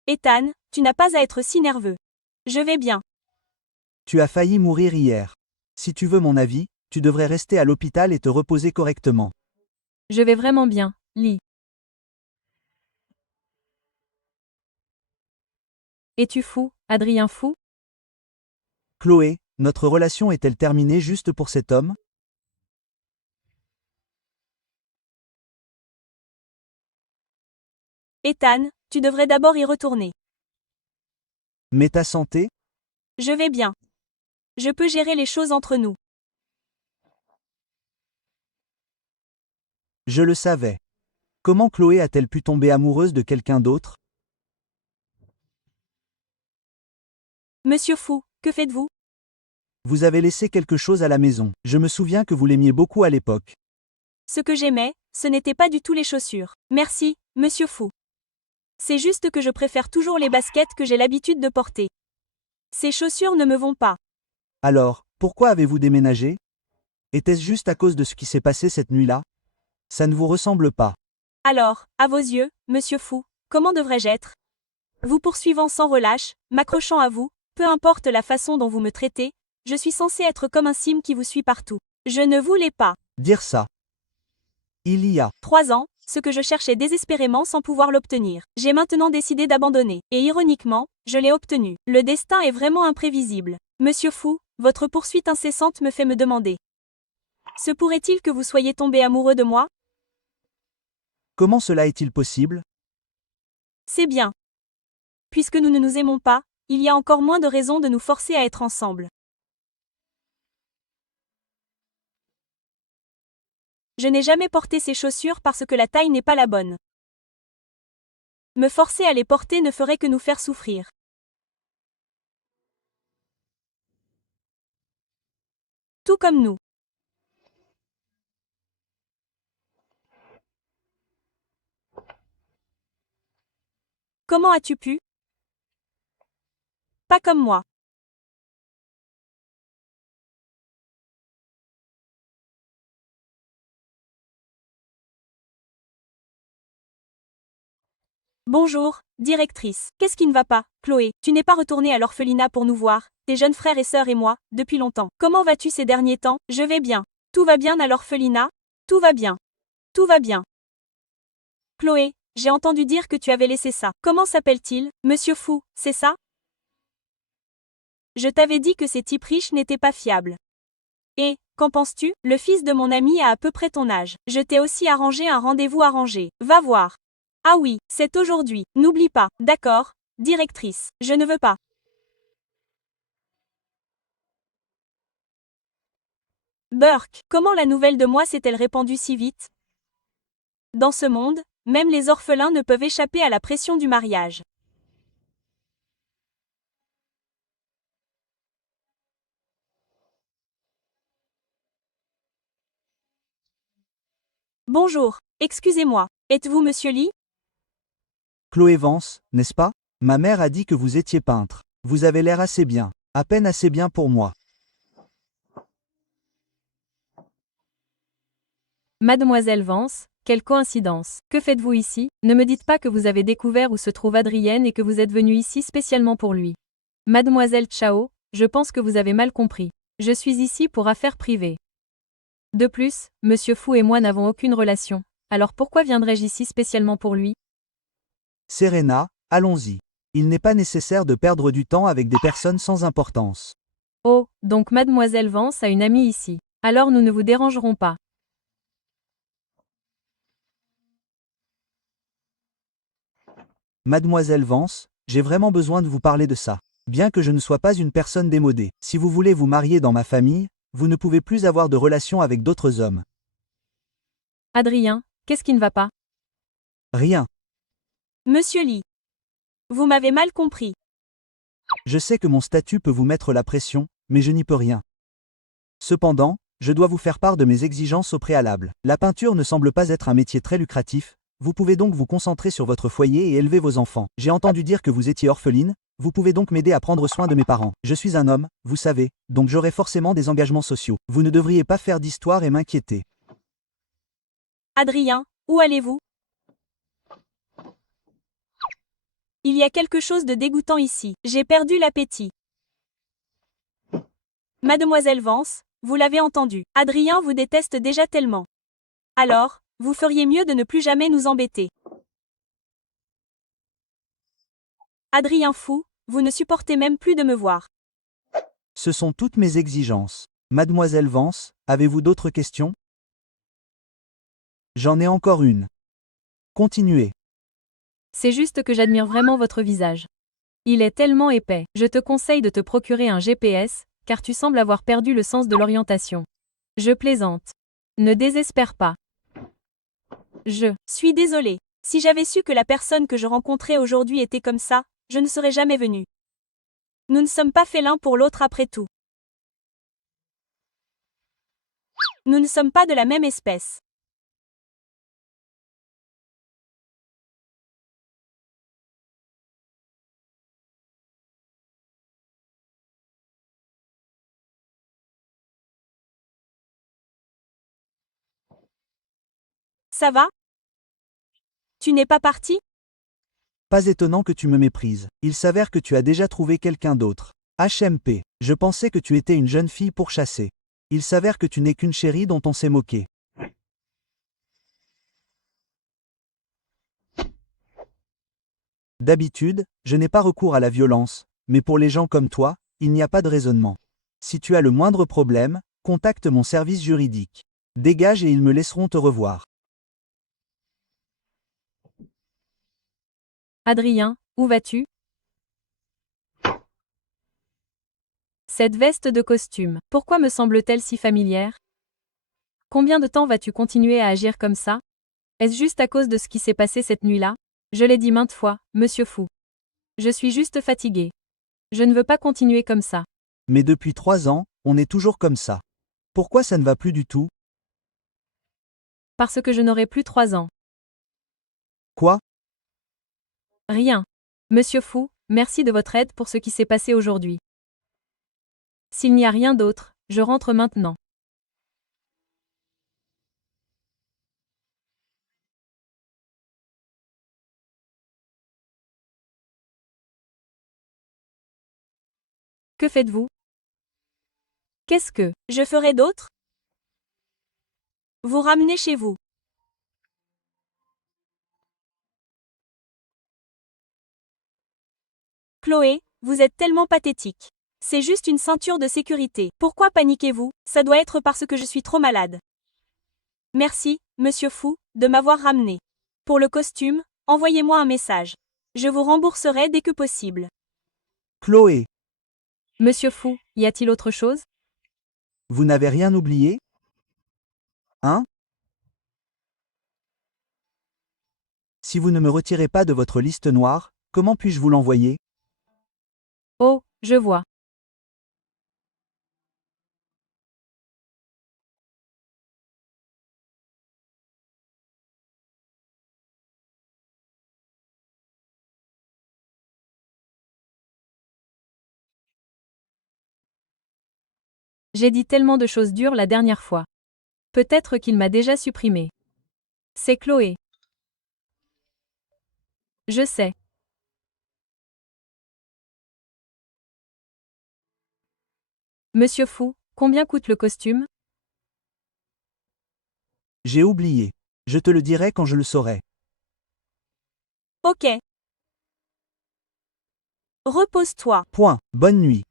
Ethan, tu n'as pas à être si nerveux. Je vais bien. Tu as failli mourir hier. Si tu veux mon avis, tu devrais rester à l'hôpital et te reposer correctement. Je vais vraiment bien, Lee. Es-tu fou, Adrien fou? Chloé, notre relation est-elle terminée juste pour cet homme? Ethan, tu devrais d'abord y retourner. Mais ta santé? Je vais bien. Je peux gérer les choses entre nous. Je le savais. Comment Chloé a-t-elle pu tomber amoureuse de quelqu'un d'autre? Monsieur Fou, que faites-vous? Vous avez laissé quelque chose à la maison. Je me souviens que vous l'aimiez beaucoup à l'époque. Ce que j'aimais, ce n'était pas du tout les chaussures. Merci, Monsieur Fou. C'est juste que je préfère toujours les baskets que j'ai l'habitude de porter. Ces chaussures ne me vont pas. Alors, pourquoi avez-vous déménagé? Était-ce juste à cause de ce qui s'est passé cette nuit-là? Ça ne vous ressemble pas. Alors, à vos yeux, Monsieur Fou, comment devrais-je être? Vous poursuivant sans relâche, m'accrochant à vous, peu importe la façon dont vous me traitez, je suis censé être comme un sim qui vous suit partout. Je ne voulais pas. Dire ça. Il y a 3 ans, ce que je cherchais désespérément sans pouvoir l'obtenir. J'ai maintenant décidé d'abandonner. Et ironiquement, je l'ai obtenu. Le destin est vraiment imprévisible. Monsieur Fou, votre poursuite incessante me fait me demander. Se pourrait-il que vous soyez tombé amoureux de moi? Comment cela est-il possible? C'est bien. Puisque nous ne nous aimons pas, il y a encore moins de raisons de nous forcer à être ensemble. Je n'ai jamais porté ces chaussures parce que la taille n'est pas la bonne. Me forcer à les porter ne ferait que nous faire souffrir. Tout comme nous. Comment as-tu pu? Pas comme moi. Bonjour, directrice. Qu'est-ce qui ne va pas? Chloé, tu n'es pas retournée à l'orphelinat pour nous voir, tes jeunes frères et sœurs et moi, depuis longtemps. Comment vas-tu ces derniers temps? Je vais bien. Tout va bien à l'orphelinat? Tout va bien. Tout va bien. Chloé, j'ai entendu dire que tu avais laissé ça. Comment s'appelle-t-il? Monsieur Fou, c'est ça? Je t'avais dit que ces types riches n'étaient pas fiables. Et, qu'en penses-tu? Le fils de mon ami a à peu près ton âge. Je t'ai aussi arrangé un rendez-vous arrangé. Va voir. Ah oui, c'est aujourd'hui. N'oublie pas. D'accord, directrice. Je ne veux pas. Burke, comment la nouvelle de moi s'est-elle répandue si vite? Dans ce monde, même les orphelins ne peuvent échapper à la pression du mariage. Bonjour, excusez-moi. Êtes-vous Monsieur Lee? Chloé Vance, n'est-ce pas? Ma mère a dit que vous étiez peintre. Vous avez l'air assez bien. À peine assez bien pour moi. Mademoiselle Vance, quelle coïncidence. Que faites-vous ici? Ne me dites pas que vous avez découvert où se trouve Adrienne et que vous êtes venue ici spécialement pour lui. Mademoiselle Chao, je pense que vous avez mal compris. Je suis ici pour affaires privées. De plus, Monsieur Fou et moi n'avons aucune relation. Alors pourquoi viendrais-je ici spécialement pour lui? Serena, allons-y. Il n'est pas nécessaire de perdre du temps avec des personnes sans importance. Oh, donc Mademoiselle Vance a une amie ici. Alors nous ne vous dérangerons pas. Mademoiselle Vance, j'ai vraiment besoin de vous parler de ça. Bien que je ne sois pas une personne démodée, si vous voulez vous marier dans ma famille, vous ne pouvez plus avoir de relation avec d'autres hommes. Adrien, qu'est-ce qui ne va pas? Rien. Monsieur Lee. Vous m'avez mal compris. Je sais que mon statut peut vous mettre la pression, mais je n'y peux rien. Cependant, je dois vous faire part de mes exigences au préalable. La peinture ne semble pas être un métier très lucratif, vous pouvez donc vous concentrer sur votre foyer et élever vos enfants. J'ai entendu dire que vous étiez orpheline, vous pouvez donc m'aider à prendre soin de mes parents. Je suis un homme, vous savez, donc j'aurai forcément des engagements sociaux. Vous ne devriez pas faire d'histoire et m'inquiéter. Adrien, où allez-vous? Il y a quelque chose de dégoûtant ici. J'ai perdu l'appétit. Mademoiselle Vance, vous l'avez entendu. Adrien vous déteste déjà tellement. Alors, vous feriez mieux de ne plus jamais nous embêter. Adrien Fou, vous ne supportez même plus de me voir. Ce sont toutes mes exigences. Mademoiselle Vance, avez-vous d'autres questions? J'en ai encore une. Continuez. C'est juste que j'admire vraiment votre visage. Il est tellement épais. Je te conseille de te procurer un GPS, car tu sembles avoir perdu le sens de l'orientation. Je plaisante. Ne désespère pas. Je suis désolée. Si j'avais su que la personne que je rencontrais aujourd'hui était comme ça, je ne serais jamais venue. Nous ne sommes pas faits l'un pour l'autre après tout. Nous ne sommes pas de la même espèce. Ça va? Tu n'es pas parti? Pas étonnant que tu me méprises. Il s'avère que tu as déjà trouvé quelqu'un d'autre. HMP. Je pensais que tu étais une jeune fille pourchassée. Il s'avère que tu n'es qu'une chérie dont on s'est moqué. D'habitude, je n'ai pas recours à la violence, mais pour les gens comme toi, il n'y a pas de raisonnement. Si tu as le moindre problème, contacte mon service juridique. Dégage et ils me laisseront te revoir. Adrien, où vas-tu? Cette veste de costume, pourquoi me semble-t-elle si familière? Combien de temps vas-tu continuer à agir comme ça? Est-ce juste à cause de ce qui s'est passé cette nuit-là? Je l'ai dit maintes fois, monsieur fou. Je suis juste fatiguée. Je ne veux pas continuer comme ça. Mais depuis 3 ans, on est toujours comme ça. Pourquoi ça ne va plus du tout? Parce que je n'aurai plus 3 ans. Quoi? Rien. Monsieur fou, merci de votre aide pour ce qui s'est passé aujourd'hui. S'il n'y a rien d'autre, je rentre maintenant. Que faites-vous? Qu'est-ce que Je ferai d'autres? Vous ramenez chez vous. Chloé, vous êtes tellement pathétique. C'est juste une ceinture de sécurité. Pourquoi paniquez-vous? Ça doit être parce que je suis trop malade. Merci, monsieur Fou, de m'avoir ramené. Pour le costume, envoyez-moi un message. Je vous rembourserai dès que possible. Chloé, Monsieur fou, y a-t-il autre chose? vous n'avez rien oublié? Hein? Si vous ne me retirez pas de votre liste noire, comment puis-je vous l'envoyer? Oh, je vois. J'ai dit tellement de choses dures la dernière fois. Peut-être qu'il m'a déjà supprimé. C'est Chloé. Je sais. Monsieur Fou, combien coûte le costume? J'ai oublié. Je te le dirai quand je le saurai. Ok. Repose-toi. Point. Bonne nuit.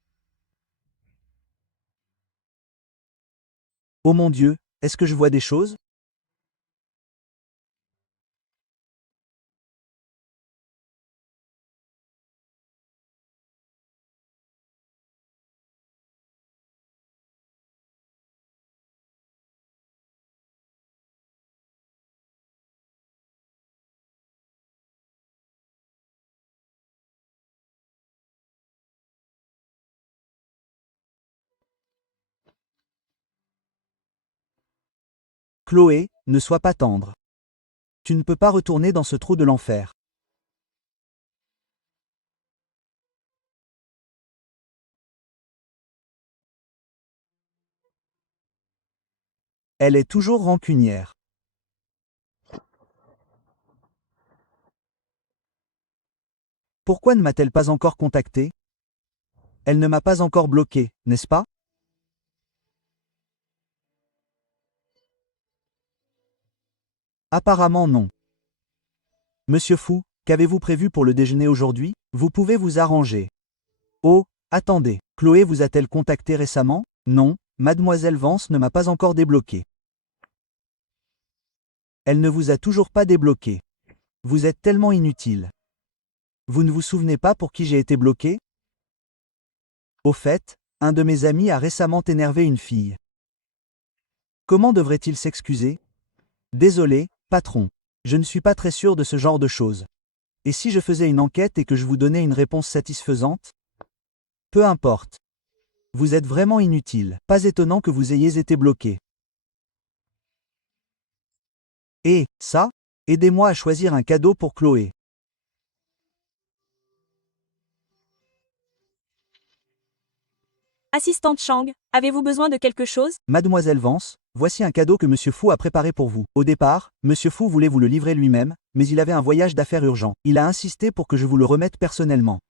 Oh mon Dieu, est-ce que je vois des choses? Chloé, ne sois pas tendre. Tu ne peux pas retourner dans ce trou de l'enfer. Elle est toujours rancunière. Pourquoi ne m'a-t-elle pas encore contacté? Elle ne m'a pas encore bloqué, n'est-ce pas? Apparemment non. Monsieur Fou, qu'avez-vous prévu pour le déjeuner aujourd'hui? Vous pouvez vous arranger. Oh, attendez, Chloé vous a-t-elle contacté récemment? Non, mademoiselle Vance ne m'a pas encore débloqué. Elle ne vous a toujours pas débloqué. Vous êtes tellement inutile. Vous ne vous souvenez pas pour qui j'ai été bloqué? Au fait, un de mes amis a récemment énervé une fille. Comment devrait-il s'excuser? Désolé, Patron, je ne suis pas très sûr de ce genre de choses. Et si je faisais une enquête et que je vous donnais une réponse satisfaisante? Peu importe. Vous êtes vraiment inutile. Pas étonnant que vous ayez été bloqué. Et, ça? Aidez-moi à choisir un cadeau pour Chloé. Assistante Chang, avez-vous besoin de quelque chose? Mademoiselle Vance, voici un cadeau que Monsieur Fu a préparé pour vous. Au départ, Monsieur Fu voulait vous le livrer lui-même, mais il avait un voyage d'affaires urgent. Il a insisté pour que je vous le remette personnellement.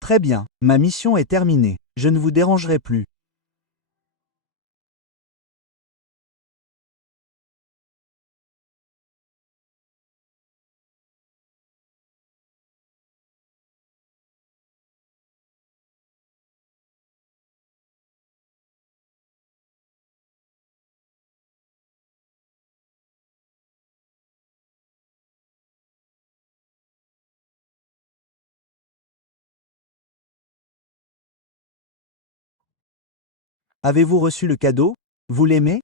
Très bien, ma mission est terminée. Je ne vous dérangerai plus. Avez-vous reçu le cadeau? Vous l'aimez?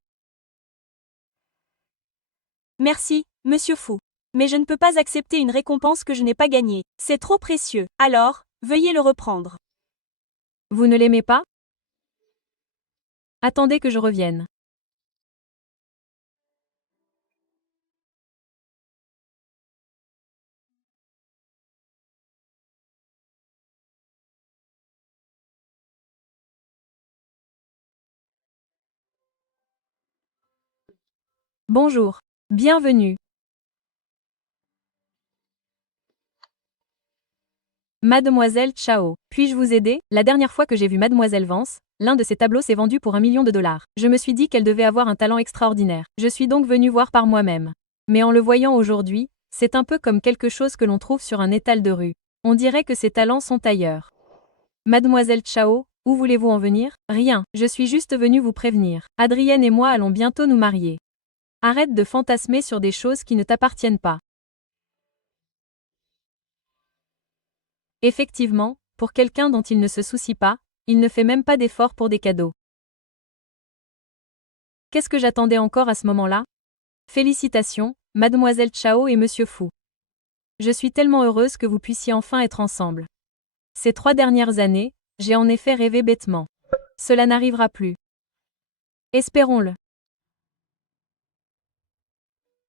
Merci, monsieur Fu. Mais je ne peux pas accepter une récompense que je n'ai pas gagnée. C'est trop précieux. Alors, veuillez le reprendre. Vous ne l'aimez pas? Attendez que je revienne. Bonjour. Bienvenue. Mademoiselle Chao. Puis-je vous aider? La dernière fois que j'ai vu Mademoiselle Vance, l'un de ses tableaux s'est vendu pour 1 million de dollars. Je me suis dit qu'elle devait avoir un talent extraordinaire. Je suis donc venue voir par moi-même. Mais en le voyant aujourd'hui, c'est un peu comme quelque chose que l'on trouve sur un étal de rue. On dirait que ses talents sont ailleurs. Mademoiselle Chao, où voulez-vous en venir? Rien, je suis juste venue vous prévenir. Adrienne et moi allons bientôt nous marier. Arrête de fantasmer sur des choses qui ne t'appartiennent pas. Effectivement, pour quelqu'un dont il ne se soucie pas, il ne fait même pas d'efforts pour des cadeaux. Qu'est-ce que j'attendais encore à ce moment-là? Félicitations, Mademoiselle Chao et Monsieur Fu. Je suis tellement heureuse que vous puissiez enfin être ensemble. Ces 3 dernières années, j'ai en effet rêvé bêtement. Cela n'arrivera plus. Espérons-le.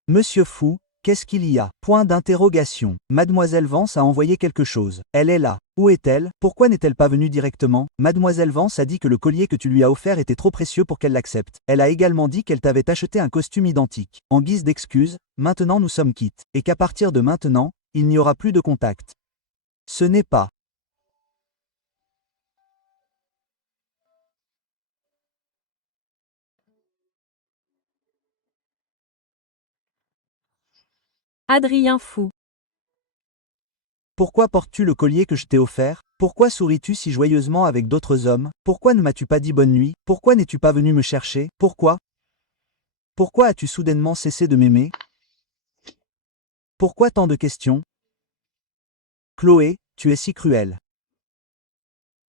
Monsieur Fu, qu'est-ce qu'il y a? Point d'interrogation. Mademoiselle Vance a envoyé quelque chose. Elle est là. Où est-elle? Pourquoi n'est-elle pas venue directement? Mademoiselle Vance a dit que le collier que tu lui as offert était trop précieux pour qu'elle l'accepte. Elle a également dit qu'elle t'avait acheté un costume identique. En guise d'excuse, maintenant nous sommes quittes. Et qu'à partir de maintenant, il n'y aura plus de contact. Ce n'est pas. Adrien Fu. Pourquoi portes-tu le collier que je t'ai offert? Pourquoi souris-tu si joyeusement avec d'autres hommes? Pourquoi ne m'as-tu pas dit bonne nuit? Pourquoi n'es-tu pas venu me chercher? Pourquoi? Pourquoi as-tu soudainement cessé de m'aimer? Pourquoi tant de questions? Chloé, tu es si cruelle.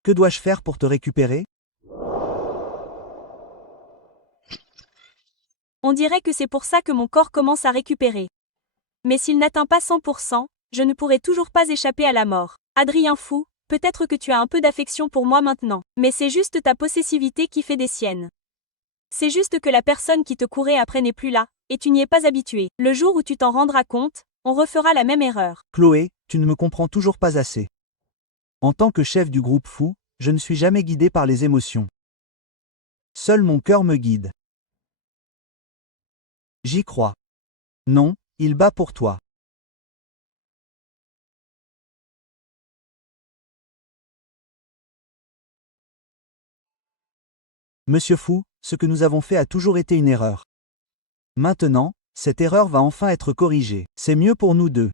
Que dois-je faire pour te récupérer? On dirait que c'est pour ça que mon corps commence à récupérer. Mais s'il n'atteint pas 100%, je ne pourrai toujours pas échapper à la mort. Adrien Fou, peut-être que tu as un peu d'affection pour moi maintenant, mais c'est juste ta possessivité qui fait des siennes. C'est juste que la personne qui te courait après n'est plus là, et tu n'y es pas habitué. Le jour où tu t'en rendras compte, on refera la même erreur. Chloé, tu ne me comprends toujours pas assez. En tant que chef du groupe Fou, je ne suis jamais guidé par les émotions. Seul mon cœur me guide. J'y crois. Non, il bat pour toi. Monsieur Fou, ce que nous avons fait a toujours été une erreur. Maintenant, cette erreur va enfin être corrigée. C'est mieux pour nous deux.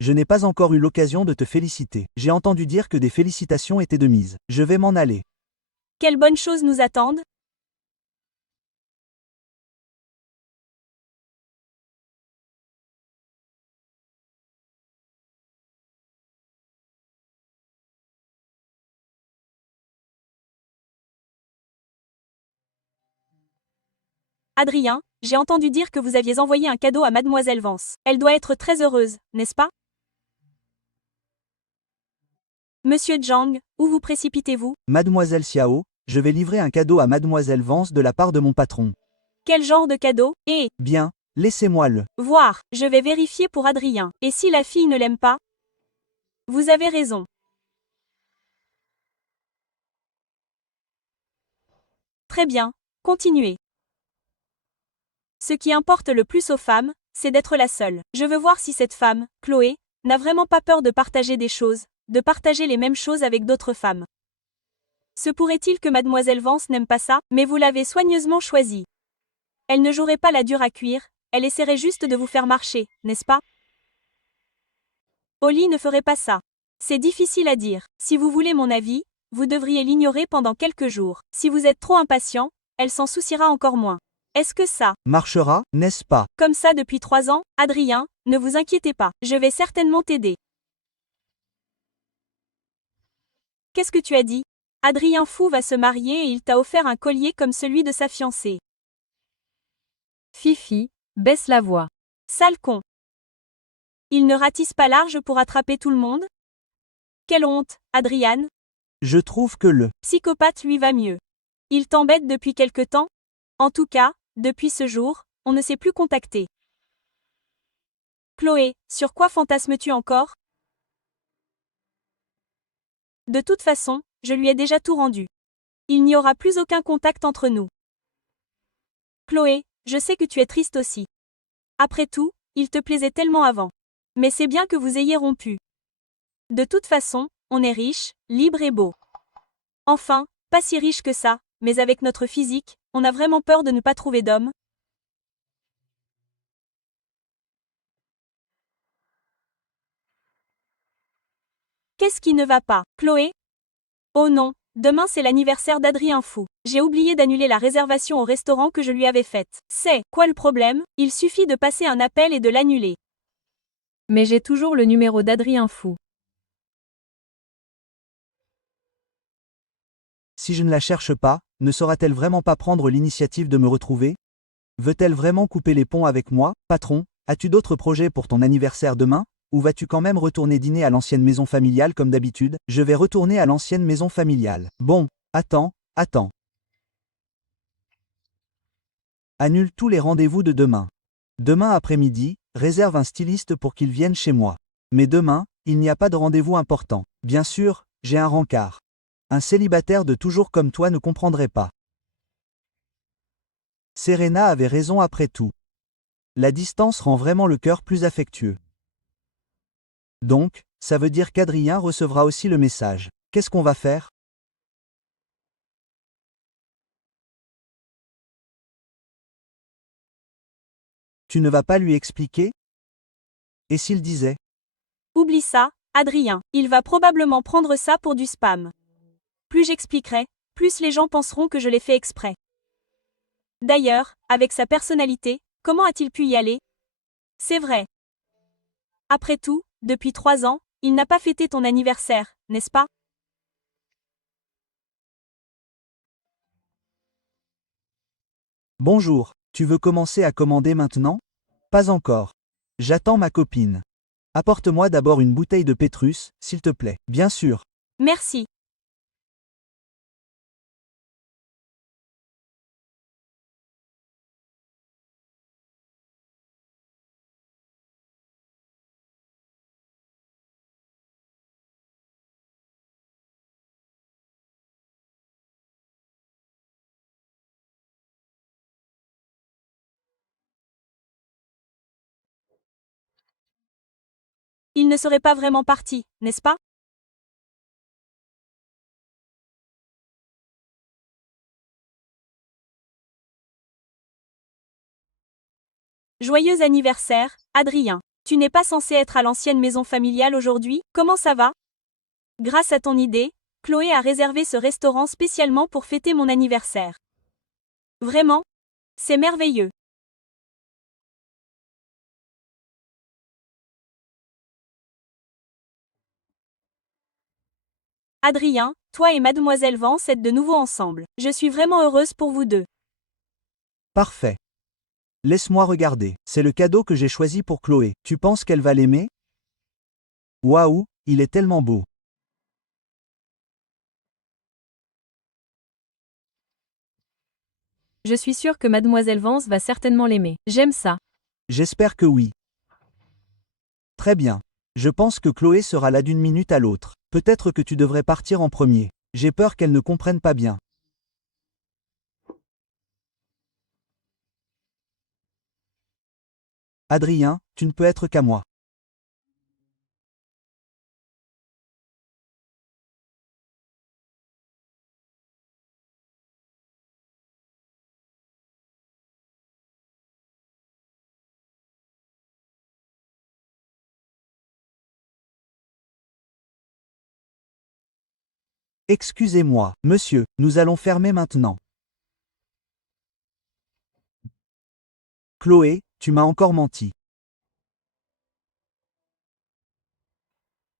Je n'ai pas encore eu l'occasion de te féliciter. J'ai entendu dire que des félicitations étaient de mise. Je vais m'en aller. Quelles bonnes choses nous attendent? Adrien, j'ai entendu dire que vous aviez envoyé un cadeau à Mademoiselle Vance. Elle doit être très heureuse, n'est-ce pas? Monsieur Zhang, où vous précipitez-vous? Mademoiselle Xiao, je vais livrer un cadeau à Mademoiselle Vance de la part de mon patron. Quel genre de cadeau? Et, Bien, laissez-moi le. voir, je vais vérifier pour Adrien. Et si la fille ne l'aime pas? Vous avez raison. Très bien, continuez. Ce qui importe le plus aux femmes, c'est d'être la seule. Je veux voir si cette femme, Chloé, n'a vraiment pas peur de partager des choses, de partager les mêmes choses avec d'autres femmes. Se pourrait-il que Mademoiselle Vance n'aime pas ça, mais vous l'avez soigneusement choisie. Elle ne jouerait pas la dure à cuire, elle essaierait juste de vous faire marcher, n'est-ce pas? Holly ne ferait pas ça. C'est difficile à dire. Si vous voulez mon avis, vous devriez l'ignorer pendant quelques jours. Si vous êtes trop impatient, elle s'en souciera encore moins. Est-ce que ça Marchera, n'est-ce pas? comme ça depuis 3 ans, Adrien, ne vous inquiétez pas, je vais certainement t'aider. Qu'est-ce que tu as dit? Adrien Fou va se marier et il t'a offert un collier comme celui de sa fiancée. Fifi, baisse la voix. Sale con. Il ne ratisse pas large pour attraper tout le monde? Quelle honte, Adrian. Je trouve que le. Psychopathe lui va mieux. Il t'embête depuis quelque temps? En tout cas, depuis ce jour, on ne s'est plus contacté. Chloé, sur quoi fantasmes-tu encore? De toute façon, je lui ai déjà tout rendu. Il n'y aura plus aucun contact entre nous. Chloé, je sais que tu es triste aussi. Après tout, il te plaisait tellement avant. Mais c'est bien que vous ayez rompu. De toute façon, on est riche, libre et beau. Enfin, pas si riche que ça, mais avec notre physique, on a vraiment peur de ne pas trouver d'homme. Qu'est-ce qui ne va pas, Chloé? Oh non, demain c'est l'anniversaire d'Adrien Fou. J'ai oublié d'annuler la réservation au restaurant que je lui avais faite. C'est quoi le problème? Il suffit de passer un appel et de l'annuler. Mais j'ai toujours le numéro d'Adrien Fou. Si je ne la cherche pas, ne saura-t-elle vraiment pas prendre l'initiative de me retrouver? Veut-elle vraiment couper les ponts avec moi? Patron, as-tu d'autres projets pour ton anniversaire demain? Ou vas-tu quand même retourner dîner à l'ancienne maison familiale comme d'habitude? Je vais retourner à l'ancienne maison familiale. Bon, attends. Annule tous les rendez-vous de demain. Demain après-midi, réserve un styliste pour qu'il vienne chez moi. Mais demain, il n'y a pas de rendez-vous important. Bien sûr, j'ai un rencard. Un célibataire de toujours comme toi ne comprendrait pas. Serena avait raison après tout. La distance rend vraiment le cœur plus affectueux. Donc, ça veut dire qu'Adrien recevra aussi le message. Qu'est-ce qu'on va faire? Tu ne vas pas lui expliquer? Et s'il disait? Oublie ça, Adrien, il va probablement prendre ça pour du spam. Plus j'expliquerai, plus les gens penseront que je l'ai fait exprès. D'ailleurs, avec sa personnalité, comment a-t-il pu y aller? C'est vrai. Après tout, depuis 3 ans, il n'a pas fêté ton anniversaire, n'est-ce pas? Bonjour, tu veux commencer à commander maintenant? Pas encore. J'attends ma copine. Apporte-moi d'abord une bouteille de Pétrus, s'il te plaît. Bien sûr. Merci. Il ne serait pas vraiment parti, n'est-ce pas? Joyeux anniversaire, Adrien. Tu n'es pas censé être à l'ancienne maison familiale aujourd'hui? Comment ça va? Grâce à ton idée, Chloé a réservé ce restaurant spécialement pour fêter mon anniversaire. Vraiment? C'est merveilleux. Adrien, toi et Mademoiselle Vance êtes de nouveau ensemble. Je suis vraiment heureuse pour vous deux. Parfait. Laisse-moi regarder. C'est le cadeau que j'ai choisi pour Chloé. Tu penses qu'elle va l'aimer? Waouh, il est tellement beau. Je suis sûre que mademoiselle Vance va certainement l'aimer. J'aime ça. J'espère que oui. Très bien. Je pense que Chloé sera là d'une minute à l'autre. Peut-être que tu devrais partir en premier. J'ai peur qu'elle ne comprenne pas bien. Adrien, tu ne peux être qu'à moi. Excusez-moi, monsieur, nous allons fermer maintenant. Chloé, tu m'as encore menti.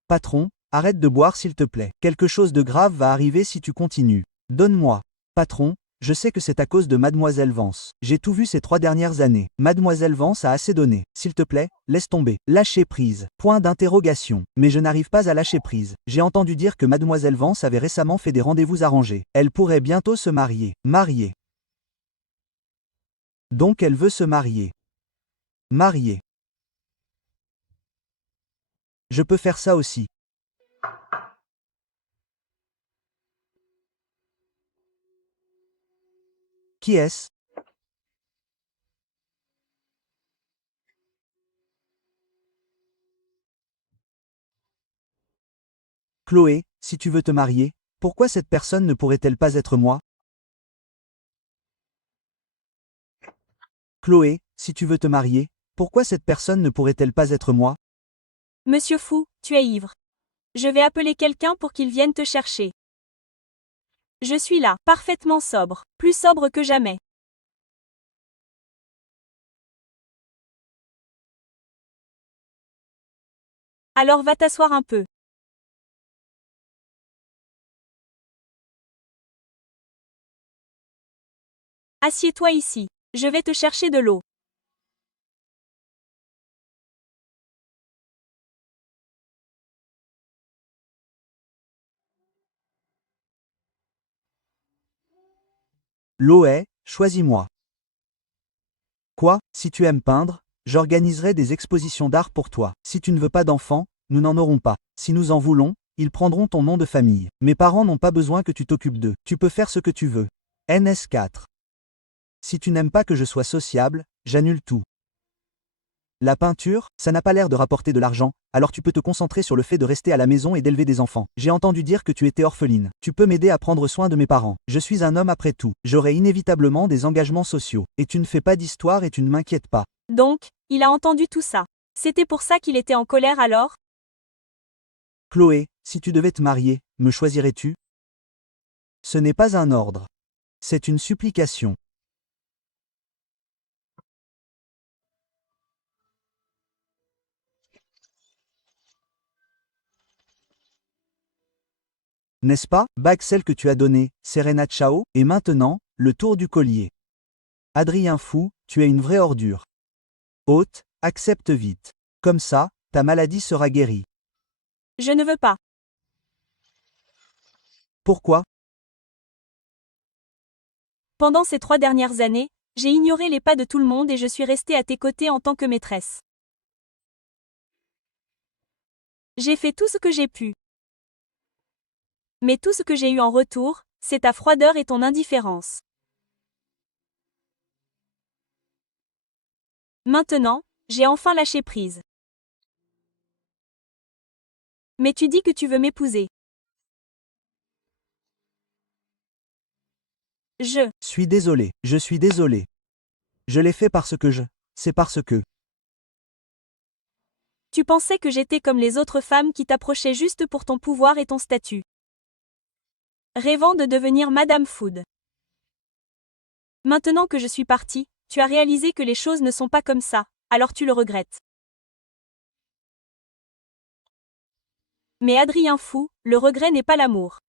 Patron, arrête de boire s'il te plaît. Quelque chose de grave va arriver si tu continues. Donne-moi. Patron, je sais que c'est à cause de Mademoiselle Vance. J'ai tout vu ces 3 dernières années. Mademoiselle Vance a assez donné. S'il te plaît, laisse tomber. Lâcher prise. Point d'interrogation. Mais je n'arrive pas à lâcher prise. J'ai entendu dire que Mademoiselle Vance avait récemment fait des rendez-vous arrangés. Elle pourrait bientôt se marier. Marier. Donc elle veut se marier. Marier. Je peux faire ça aussi. Qui est-ce? Chloé, si tu veux te marier, pourquoi cette personne ne pourrait-elle pas être moi? Chloé, si tu veux te marier, pourquoi cette personne ne pourrait-elle pas être moi? Monsieur Fou, tu es ivre. Je vais appeler quelqu'un pour qu'il vienne te chercher. Je suis là, parfaitement sobre, plus sobre que jamais. Alors va t'asseoir un peu. Assieds-toi ici. Je vais te chercher de l'eau. L'eau est, choisis-moi. Quoi, si tu aimes peindre, j'organiserai des expositions d'art pour toi. Si tu ne veux pas d'enfants, nous n'en aurons pas. Si nous en voulons, ils prendront ton nom de famille. Mes parents n'ont pas besoin que tu t'occupes d'eux. Tu peux faire ce que tu veux. NS4. Si tu n'aimes pas que je sois sociable, j'annule tout. La peinture, ça n'a pas l'air de rapporter de l'argent, alors tu peux te concentrer sur le fait de rester à la maison et d'élever des enfants. J'ai entendu dire que tu étais orpheline. Tu peux m'aider à prendre soin de mes parents. Je suis un homme après tout. J'aurai inévitablement des engagements sociaux. Et tu ne fais pas d'histoire et tu ne m'inquiètes pas. Donc, il a entendu tout ça. C'était pour ça qu'il était en colère alors? Chloé, si tu devais te marier, me choisirais-tu? Ce n'est pas un ordre. C'est une supplication. N'est-ce pas, bague celle que tu as donnée, Serena Chao, et maintenant, le tour du collier. Adrien Fou, tu es une vraie ordure. Hôte, accepte vite. Comme ça, ta maladie sera guérie. Je ne veux pas. Pourquoi? Pendant ces 3 dernières années, j'ai ignoré les pas de tout le monde et je suis restée à tes côtés en tant que maîtresse. J'ai fait tout ce que j'ai pu. Mais tout ce que j'ai eu en retour, c'est ta froideur et ton indifférence. Maintenant, j'ai enfin lâché prise. Mais tu dis que tu veux m'épouser. Je Suis désolé, je suis désolé. Je l'ai fait parce que c'est parce que. Tu pensais que j'étais comme les autres femmes qui t'approchaient juste pour ton pouvoir et ton statut. Rêvant de devenir Madame Food. Maintenant que je suis partie, tu as réalisé que les choses ne sont pas comme ça, alors tu le regrettes. Mais Adrien Fou, le regret n'est pas l'amour.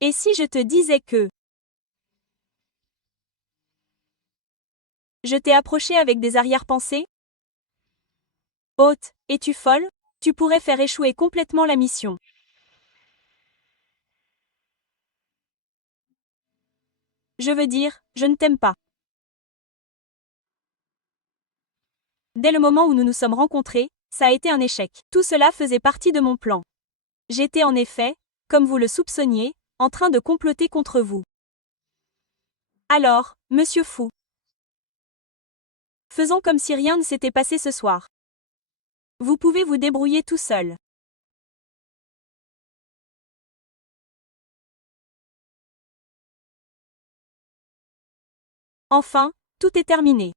Et si je te disais que je t'ai approché avec des arrière-pensées? Haute, es-tu folle? Tu pourrais faire échouer complètement la mission. Je veux dire, je ne t'aime pas. Dès le moment où nous nous sommes rencontrés, ça a été un échec. Tout cela faisait partie de mon plan. J'étais en effet, comme vous le soupçonniez, en train de comploter contre vous. Alors, monsieur Fou. Faisons comme si rien ne s'était passé ce soir. Vous pouvez vous débrouiller tout seul. Enfin, tout est terminé.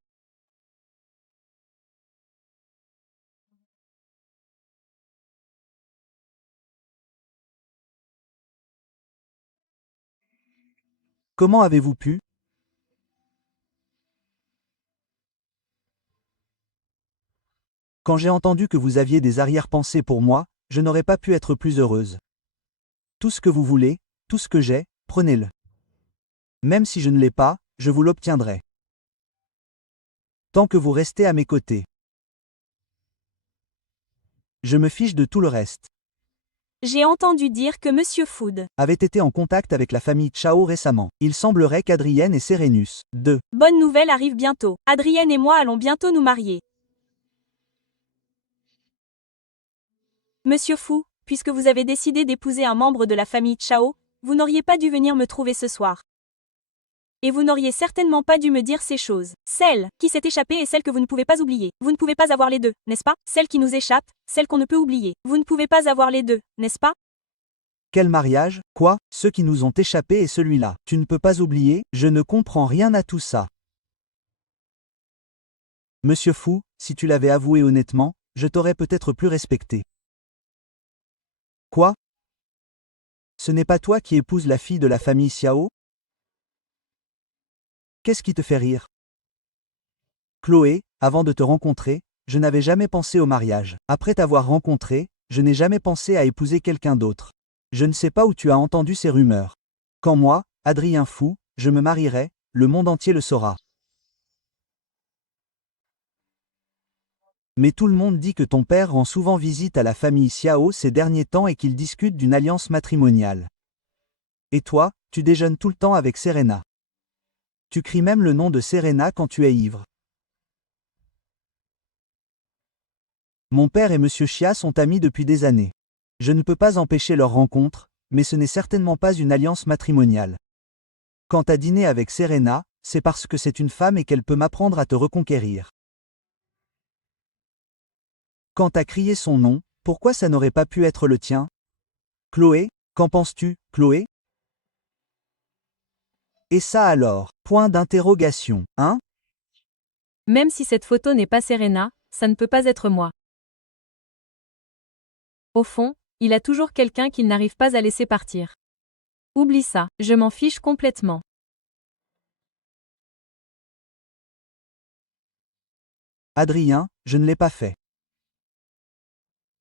Comment avez-vous pu? Quand j'ai entendu que vous aviez des arrière-pensées pour moi, je n'aurais pas pu être plus heureuse. Tout ce que vous voulez, tout ce que j'ai, prenez-le. Même si je ne l'ai pas, je vous l'obtiendrai. Tant que vous restez à mes côtés. Je me fiche de tout le reste. J'ai entendu dire que monsieur Food Avait été en contact avec la famille Chao récemment. Il semblerait qu'Adrienne et Serenus, 2, Bonne nouvelle arrive bientôt. Adrienne et moi allons bientôt nous marier. Monsieur Fou, puisque vous avez décidé d'épouser un membre de la famille Chao, vous n'auriez pas dû venir me trouver ce soir. Et vous n'auriez certainement pas dû me dire ces choses. Celle qui s'est échappée est celle que vous ne pouvez pas oublier. Vous ne pouvez pas avoir les deux, n'est-ce pas? Celle qui nous échappe, celle qu'on ne peut oublier. Vous ne pouvez pas avoir les deux, n'est-ce pas? Quel mariage? Quoi? Ceux qui nous ont échappé et celui-là. Tu ne peux pas oublier? Je ne comprends rien à tout ça. Monsieur Fou, si tu l'avais avoué honnêtement, je t'aurais peut-être plus respecté. Quoi? Ce n'est pas toi qui épouses la fille de la famille Xiao? Qu'est-ce qui te fait rire? Chloé, avant de te rencontrer, je n'avais jamais pensé au mariage. Après t'avoir rencontré, je n'ai jamais pensé à épouser quelqu'un d'autre. Je ne sais pas où tu as entendu ces rumeurs. Quand moi, Adrien Fou, je me marierai, le monde entier le saura. Mais tout le monde dit que ton père rend souvent visite à la famille Xiao ces derniers temps et qu'ils discutent d'une alliance matrimoniale. Et toi, tu déjeunes tout le temps avec Serena. Tu cries même le nom de Serena quand tu es ivre. Mon père et Monsieur Chia sont amis depuis des années. Je ne peux pas empêcher leur rencontre, mais ce n'est certainement pas une alliance matrimoniale. Quant à dîner avec Serena, c'est parce que c'est une femme et qu'elle peut m'apprendre à te reconquérir. Quant à crier son nom, pourquoi ça n'aurait pas pu être le tien? Chloé, qu'en penses-tu, Chloé? Et ça alors? Point d'interrogation, hein? Même si cette photo n'est pas Serena, ça ne peut pas être moi. Au fond, il a toujours quelqu'un qu'il n'arrive pas à laisser partir. Oublie ça, je m'en fiche complètement. Adrien, je ne l'ai pas fait.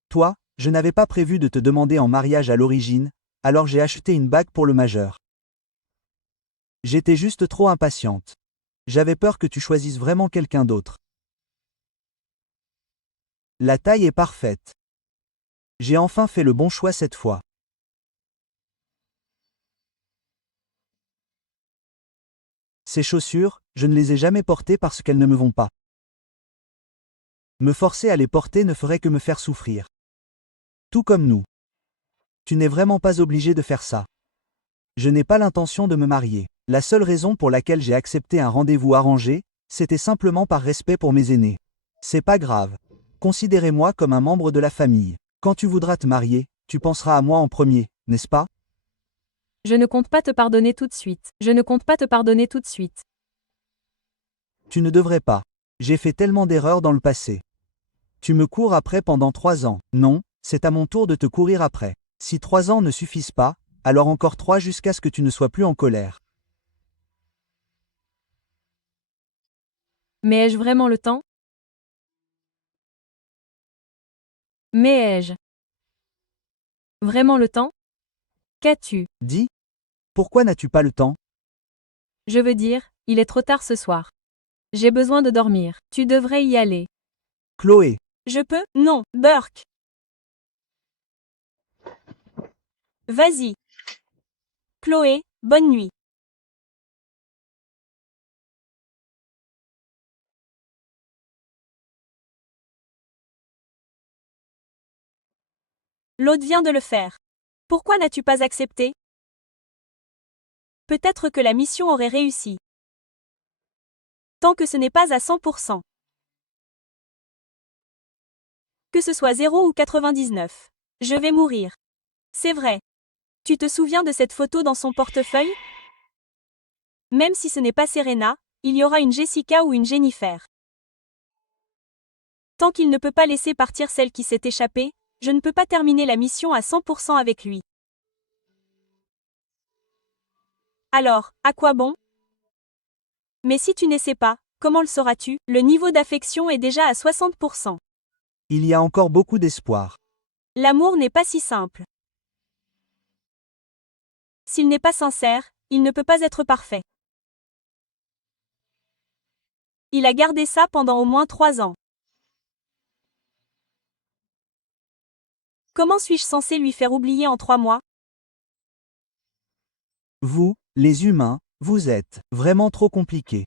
Toi, je n'avais pas prévu de te demander en mariage à l'origine, alors j'ai acheté une bague pour le majeur. J'étais juste trop impatiente. J'avais peur que tu choisisses vraiment quelqu'un d'autre. La taille est parfaite. J'ai enfin fait le bon choix cette fois. Ces chaussures, je ne les ai jamais portées parce qu'elles ne me vont pas. Me forcer à les porter ne ferait que me faire souffrir. Tout comme nous. Tu n'es vraiment pas obligé de faire ça. Je n'ai pas l'intention de me marier. La seule raison pour laquelle j'ai accepté un rendez-vous arrangé, c'était simplement par respect pour mes aînés. C'est pas grave. Considérez-moi comme un membre de la famille. Quand tu voudras te marier, tu penseras à moi en premier, n'est-ce pas? Je ne compte pas te pardonner tout de suite. Je ne compte pas te pardonner tout de suite. Tu ne devrais pas. J'ai fait tellement d'erreurs dans le passé. Tu me cours après pendant 3 ans. Non, c'est à mon tour de te courir après. Si 3 ans ne suffisent pas, alors encore 3 jusqu'à ce que tu ne sois plus en colère. Mais ai-je vraiment le temps? Mais ai-je vraiment le temps? Qu'as-tu Dis, Pourquoi n'as-tu pas le temps? Je veux dire, il est trop tard ce soir. J'ai besoin de dormir. Tu devrais y aller. Chloé. Je peux? Non, Burke. Vas-y. Chloé, bonne nuit. L'autre vient de le faire. Pourquoi n'as-tu pas accepté? Peut-être que la mission aurait réussi. Tant que ce n'est pas à 100%. Que ce soit 0 ou 99. Je vais mourir. C'est vrai. Tu te souviens de cette photo dans son portefeuille? Même si ce n'est pas Serena, il y aura une Jessica ou une Jennifer. Tant qu'il ne peut pas laisser partir celle qui s'est échappée, je ne peux pas terminer la mission à 100% avec lui. Alors, à quoi bon? Mais si tu n'essaies pas, comment le sauras-tu? Le niveau d'affection est déjà à 60%. Il y a encore beaucoup d'espoir. L'amour n'est pas si simple. S'il n'est pas sincère, il ne peut pas être parfait. Il a gardé ça pendant au moins 3 ans. Comment suis-je censé lui faire oublier en 3 mois? Vous, les humains, vous êtes vraiment trop compliqués.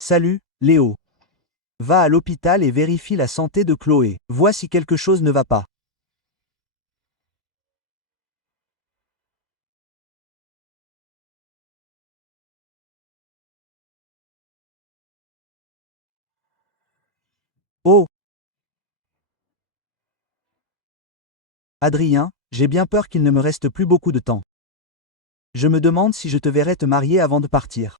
Salut, Léo. Va à l'hôpital et vérifie la santé de Chloé. Vois si quelque chose ne va pas. Oh, Adrien, j'ai bien peur qu'il ne me reste plus beaucoup de temps. Je me demande si je te verrai te marier avant de partir.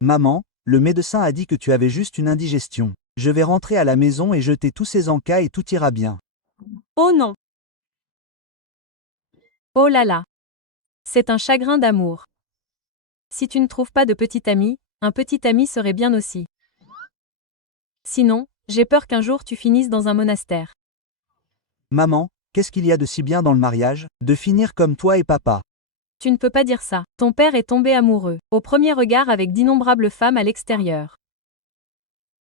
Maman, le médecin a dit que tu avais juste une indigestion. Je vais rentrer à la maison et jeter tous ces encas et tout ira bien. Oh non. Oh là là. C'est un chagrin d'amour. Si tu ne trouves pas de petit ami, un petit ami serait bien aussi. Sinon, j'ai peur qu'un jour tu finisses dans un monastère. Maman, qu'est-ce qu'il y a de si bien dans le mariage, de finir comme toi et papa? Tu ne peux pas dire ça. Ton père est tombé amoureux, au premier regard avec d'innombrables femmes à l'extérieur.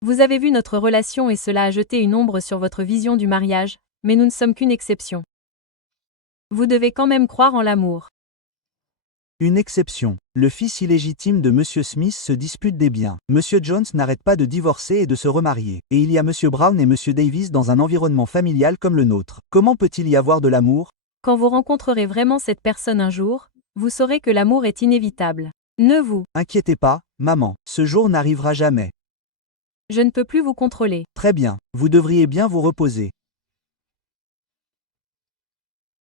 Vous avez vu notre relation et cela a jeté une ombre sur votre vision du mariage, mais nous ne sommes qu'une exception. Vous devez quand même croire en l'amour. Une exception. Le fils illégitime de Monsieur Smith se dispute des biens. Monsieur Jones n'arrête pas de divorcer et de se remarier. Et il y a Monsieur Brown et Monsieur Davis dans un environnement familial comme le nôtre. Comment peut-il y avoir de l'amour? Quand vous rencontrerez vraiment cette personne un jour, vous saurez que l'amour est inévitable. Ne vous. Inquiétez pas, maman, ce jour n'arrivera jamais. Je ne peux plus vous contrôler. Très bien, vous devriez bien vous reposer.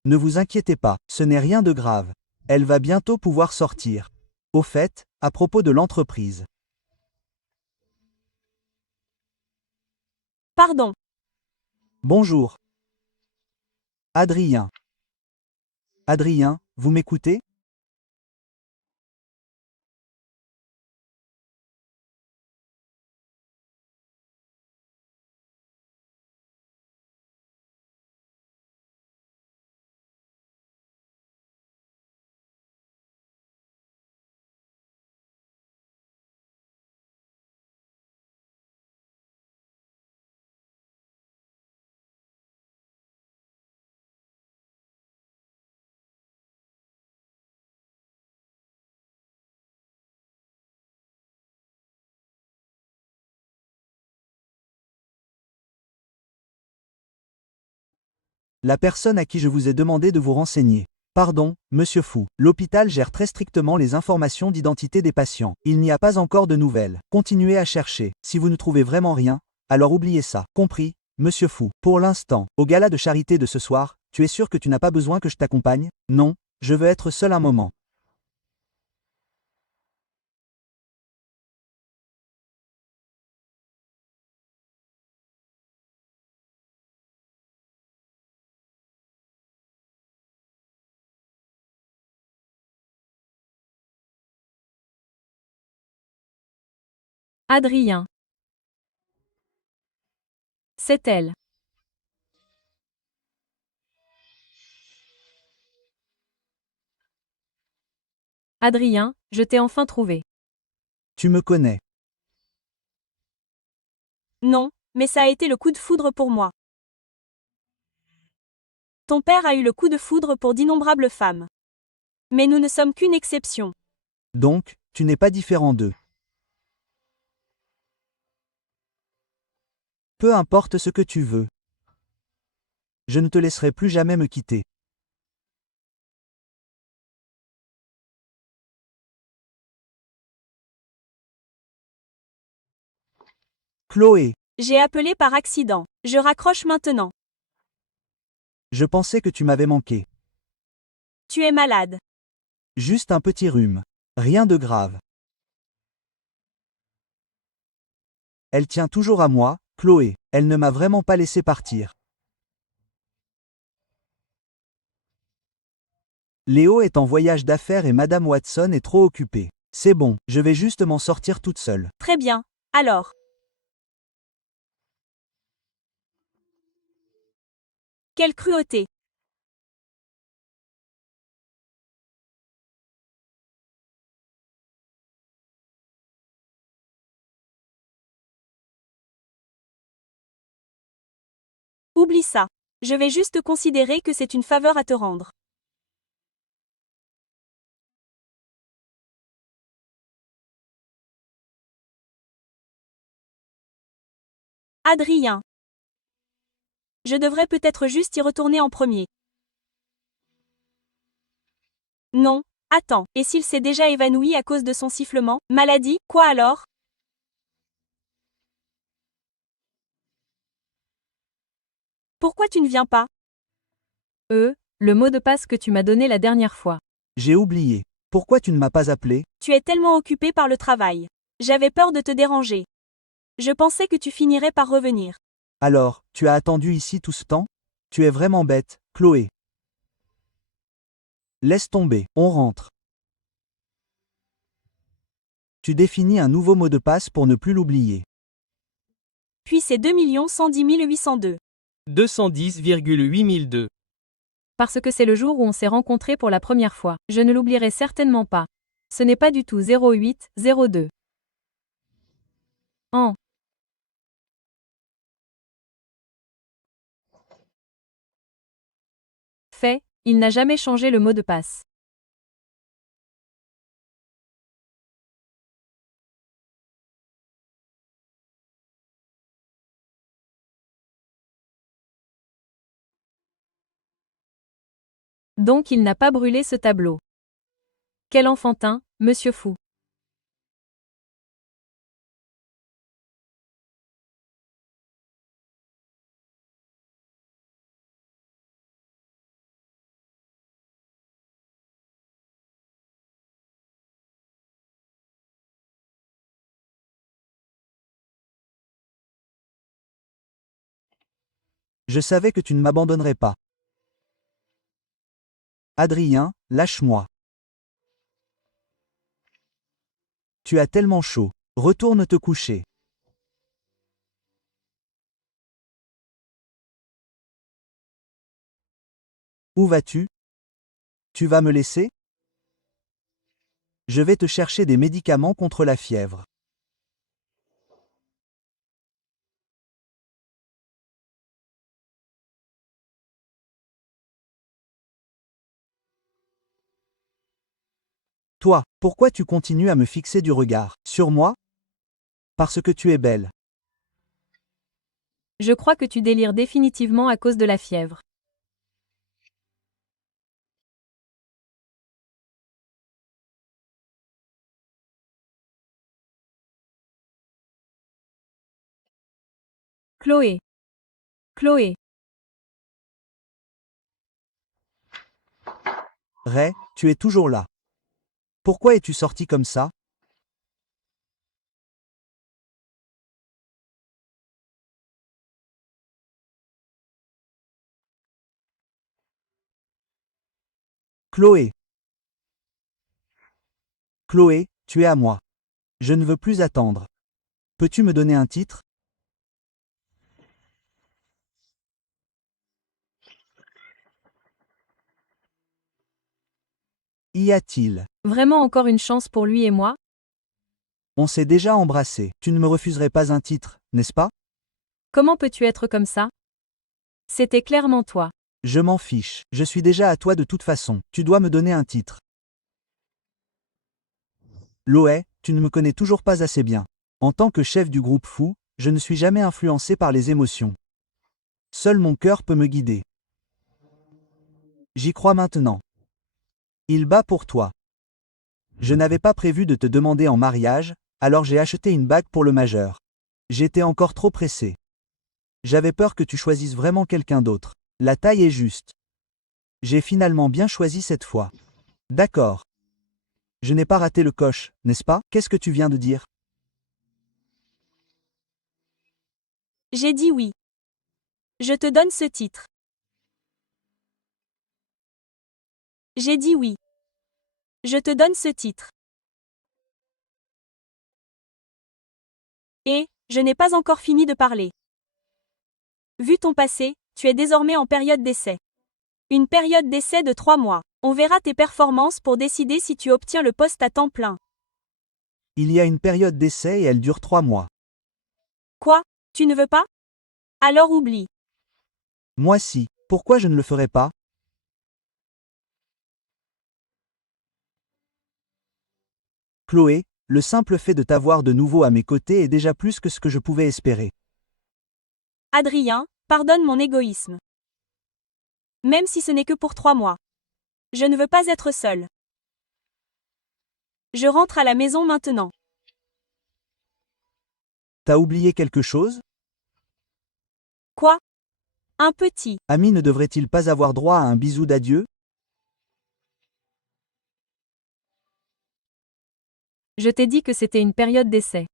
Ne vous inquiétez pas, ce n'est rien de grave. Elle va bientôt pouvoir sortir. Au fait, à propos de l'entreprise. Pardon. Bonjour. Adrien. Adrien, vous m'écoutez? La personne à qui je vous ai demandé de vous renseigner. Pardon, monsieur Fou. L'hôpital gère très strictement les informations d'identité des patients. Il n'y a pas encore de nouvelles. Continuez à chercher. Si vous ne trouvez vraiment rien, alors oubliez ça. Compris, monsieur Fou. Pour l'instant, au gala de charité de ce soir, tu es sûr que tu n'as pas besoin que je t'accompagne? Non, je veux être seul un moment. Adrien. C'est elle. Adrien, je t'ai enfin trouvé. Tu me connais. Non, mais ça a été le coup de foudre pour moi. Ton père a eu le coup de foudre pour d'innombrables femmes. Mais nous ne sommes qu'une exception. Donc, tu n'es pas différent d'eux. Peu importe ce que tu veux. Je ne te laisserai plus jamais me quitter. Chloé, J'ai appelé par accident. Je raccroche maintenant. je pensais que tu m'avais manqué. Tu es malade. Juste un petit rhume. Rien de grave. Elle tient toujours à moi, Chloé. Elle ne m'a vraiment pas laissé partir. Léo est en voyage d'affaires et Madame Watson est trop occupée. C'est bon, je vais juste m'en sortir toute seule. Très bien. Alors. Quelle cruauté. Oublie ça. Je vais juste considérer que c'est une faveur à te rendre. Adrien. Je devrais peut-être juste y retourner en premier. Non, attends, et s'il s'est déjà évanoui à cause de son sifflement, maladie, quoi alors? Pourquoi tu ne viens pas? Le mot de passe que tu m'as donné la dernière fois. J'ai oublié. Pourquoi tu ne m'as pas appelé? Tu es tellement occupé par le travail. J'avais peur de te déranger. Je pensais que tu finirais par revenir. Alors, tu as attendu ici tout ce temps? Tu es vraiment bête, Chloé. Laisse tomber, on rentre. Tu définis un nouveau mot de passe pour ne plus l'oublier. Puis c'est 2 110 802. 210,8002. Parce que c'est le jour où on s'est rencontrés pour la première fois. Je ne l'oublierai certainement pas. Ce n'est pas du tout 08, 02. En. Fait, il n'a jamais changé le mot de passe. Donc il n'a pas brûlé ce tableau. Quel enfantin, monsieur fou. Je savais que tu ne m'abandonnerais pas. Adrien, lâche-moi. Tu as tellement chaud. Retourne te coucher. Où vas-tu? Tu vas me laisser? Je vais te chercher des médicaments contre la fièvre. Toi, pourquoi tu continues à me fixer du regard? Sur moi? Parce que tu es belle. Je crois que tu délires définitivement à cause de la fièvre. Chloé. Chloé. Ray, tu es toujours là. Pourquoi es-tu sorti comme ça? Chloé. Chloé, tu es à moi. Je ne veux plus attendre. Peux-tu me donner un titre? Y a-t-il Vraiment encore une chance pour lui et moi? On s'est déjà embrassé. Tu ne me refuserais pas un titre, n'est-ce pas? Comment peux-tu être comme ça? C'était clairement toi. Je m'en fiche. Je suis déjà à toi de toute façon. Tu dois me donner un titre. Loé, tu ne me connais toujours pas assez bien. En tant que chef du groupe fou, je ne suis jamais influencé par les émotions. Seul mon cœur peut me guider. J'y crois maintenant. Il bat pour toi. Je n'avais pas prévu de te demander en mariage, alors j'ai acheté une bague pour le majeur. J'étais encore trop pressé. J'avais peur que tu choisisses vraiment quelqu'un d'autre. La taille est juste. J'ai finalement bien choisi cette fois. D'accord. Je n'ai pas raté le coche, n'est-ce pas? Qu'est-ce que tu viens de dire? J'ai dit oui. Je te donne ce titre. J'ai dit oui. Je te donne ce titre. Et, je n'ai pas encore fini de parler. Vu ton passé, tu es désormais en période d'essai. Une période d'essai de 3 mois. On verra tes performances pour décider si tu obtiens le poste à temps plein. Il y a une période d'essai et elle dure 3 mois. Quoi? Tu ne veux pas? Alors oublie. Moi si. Pourquoi je ne le ferais pas? Chloé, le simple fait de t'avoir de nouveau à mes côtés est déjà plus que ce que je pouvais espérer. Adrien, pardonne mon égoïsme. Même si ce n'est que pour 3 mois. Je ne veux pas être seule. Je rentre à la maison maintenant. T'as oublié quelque chose? Quoi? Un petit. Ami ne devrait-il pas avoir droit à un bisou d'adieu? Je t'ai dit que c'était une période d'essai.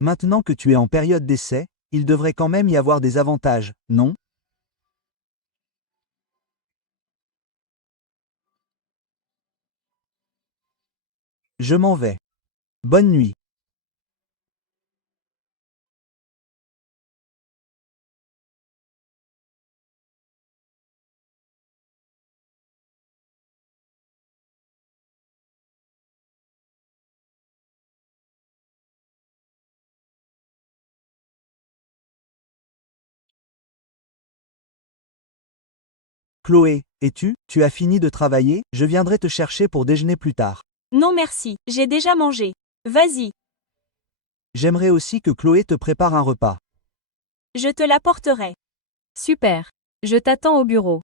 Maintenant que tu es en période d'essai, il devrait quand même y avoir des avantages, non? Je m'en vais. Bonne nuit. Chloé, es-tu? Tu as fini de travailler? Je viendrai te chercher pour déjeuner plus tard. Non merci, j'ai déjà mangé. Vas-y, J'aimerais aussi que Chloé te prépare un repas. je te l'apporterai. Super. Je t'attends au bureau.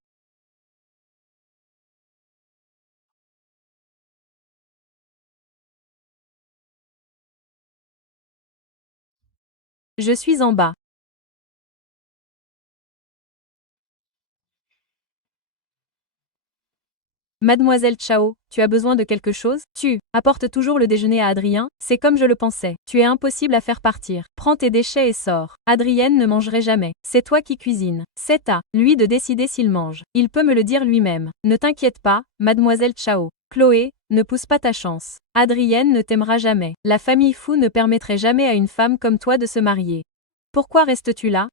Je suis en bas. Mademoiselle Chao, tu as besoin de quelque chose? Tu apportes toujours le déjeuner à Adrien? C'est comme je le pensais. Tu es impossible à faire partir. Prends tes déchets et sors. Adrienne ne mangerait jamais. C'est toi qui cuisines. C'est à lui de décider s'il mange. Il peut me le dire lui-même. Ne t'inquiète pas, Mademoiselle Chao. Chloé, ne pousse pas ta chance. Adrienne ne t'aimera jamais. La famille Fou ne permettrait jamais à une femme comme toi de se marier. Pourquoi restes-tu là?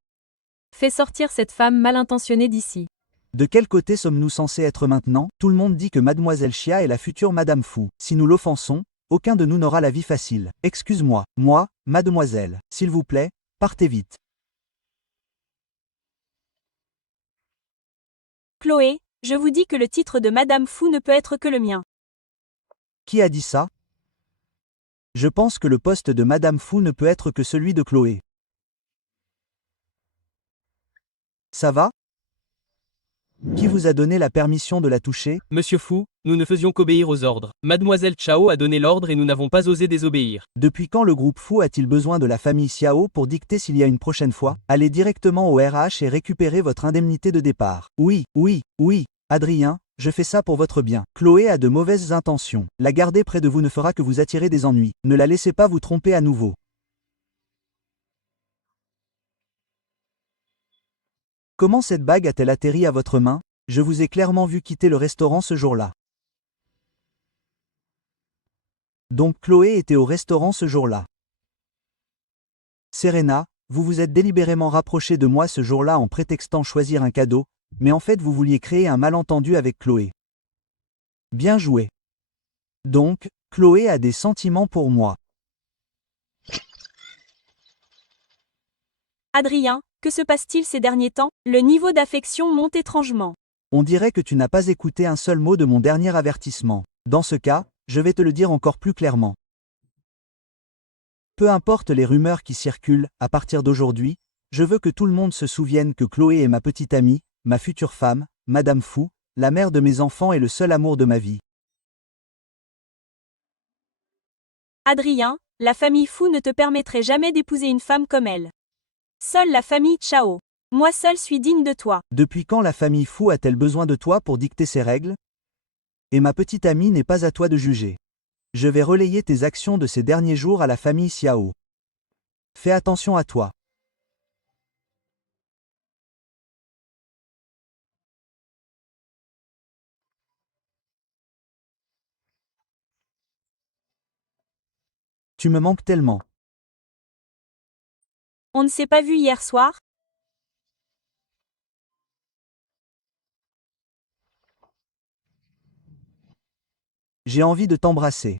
Fais sortir cette femme mal intentionnée d'ici. De quel côté sommes-nous censés être maintenant? Tout le monde dit que Mademoiselle Chia est la future Madame Fou. Si nous l'offensons, aucun de nous n'aura la vie facile. Excuse-moi, moi, mademoiselle, s'il vous plaît, partez vite. Chloé, je vous dis que le titre de Madame Fou ne peut être que le mien. Qui a dit ça? Je pense que le poste de Madame Fou ne peut être que celui de Chloé. Ça va? Qui vous a donné la permission de la toucher? Monsieur Fou, nous ne faisions qu'obéir aux ordres. Mademoiselle Chao a donné l'ordre et nous n'avons pas osé désobéir. Depuis quand le groupe Fou a-t-il besoin de la famille Xiao pour dicter s'il y a une prochaine fois? Allez directement au RH et récupérez votre indemnité de départ. Oui, Adrien, je fais ça pour votre bien. Chloé a de mauvaises intentions. La garder près de vous ne fera que vous attirer des ennuis. Ne la laissez pas vous tromper à nouveau. Comment cette bague a-t-elle atterri à votre main? Je vous ai clairement vu quitter le restaurant ce jour-là. Donc Chloé était au restaurant ce jour-là. Serena, vous vous êtes délibérément rapproché de moi ce jour-là en prétextant choisir un cadeau, mais en fait vous vouliez créer un malentendu avec Chloé. Bien joué. Donc, Chloé a des sentiments pour moi. Adrien, que se passe-t-il ces derniers temps? Le niveau d'affection monte étrangement. On dirait que tu n'as pas écouté un seul mot de mon dernier avertissement. Dans ce cas, je vais te le dire encore plus clairement. Peu importe les rumeurs qui circulent, à partir d'aujourd'hui, je veux que tout le monde se souvienne que Chloé est ma petite amie, ma future femme, Madame Fou, la mère de mes enfants et le seul amour de ma vie. Adrien, la famille Fou ne te permettrait jamais d'épouser une femme comme elle. Seule la famille Chao. Moi seul suis digne de toi. Depuis quand la famille Fou a-t-elle besoin de toi pour dicter ses règles? Et ma petite amie n'est pas à toi de juger. Je vais relayer tes actions de ces derniers jours à la famille Xiao. Fais attention à toi. Tu me manques tellement. On ne s'est pas vu hier soir? J'ai envie de t'embrasser.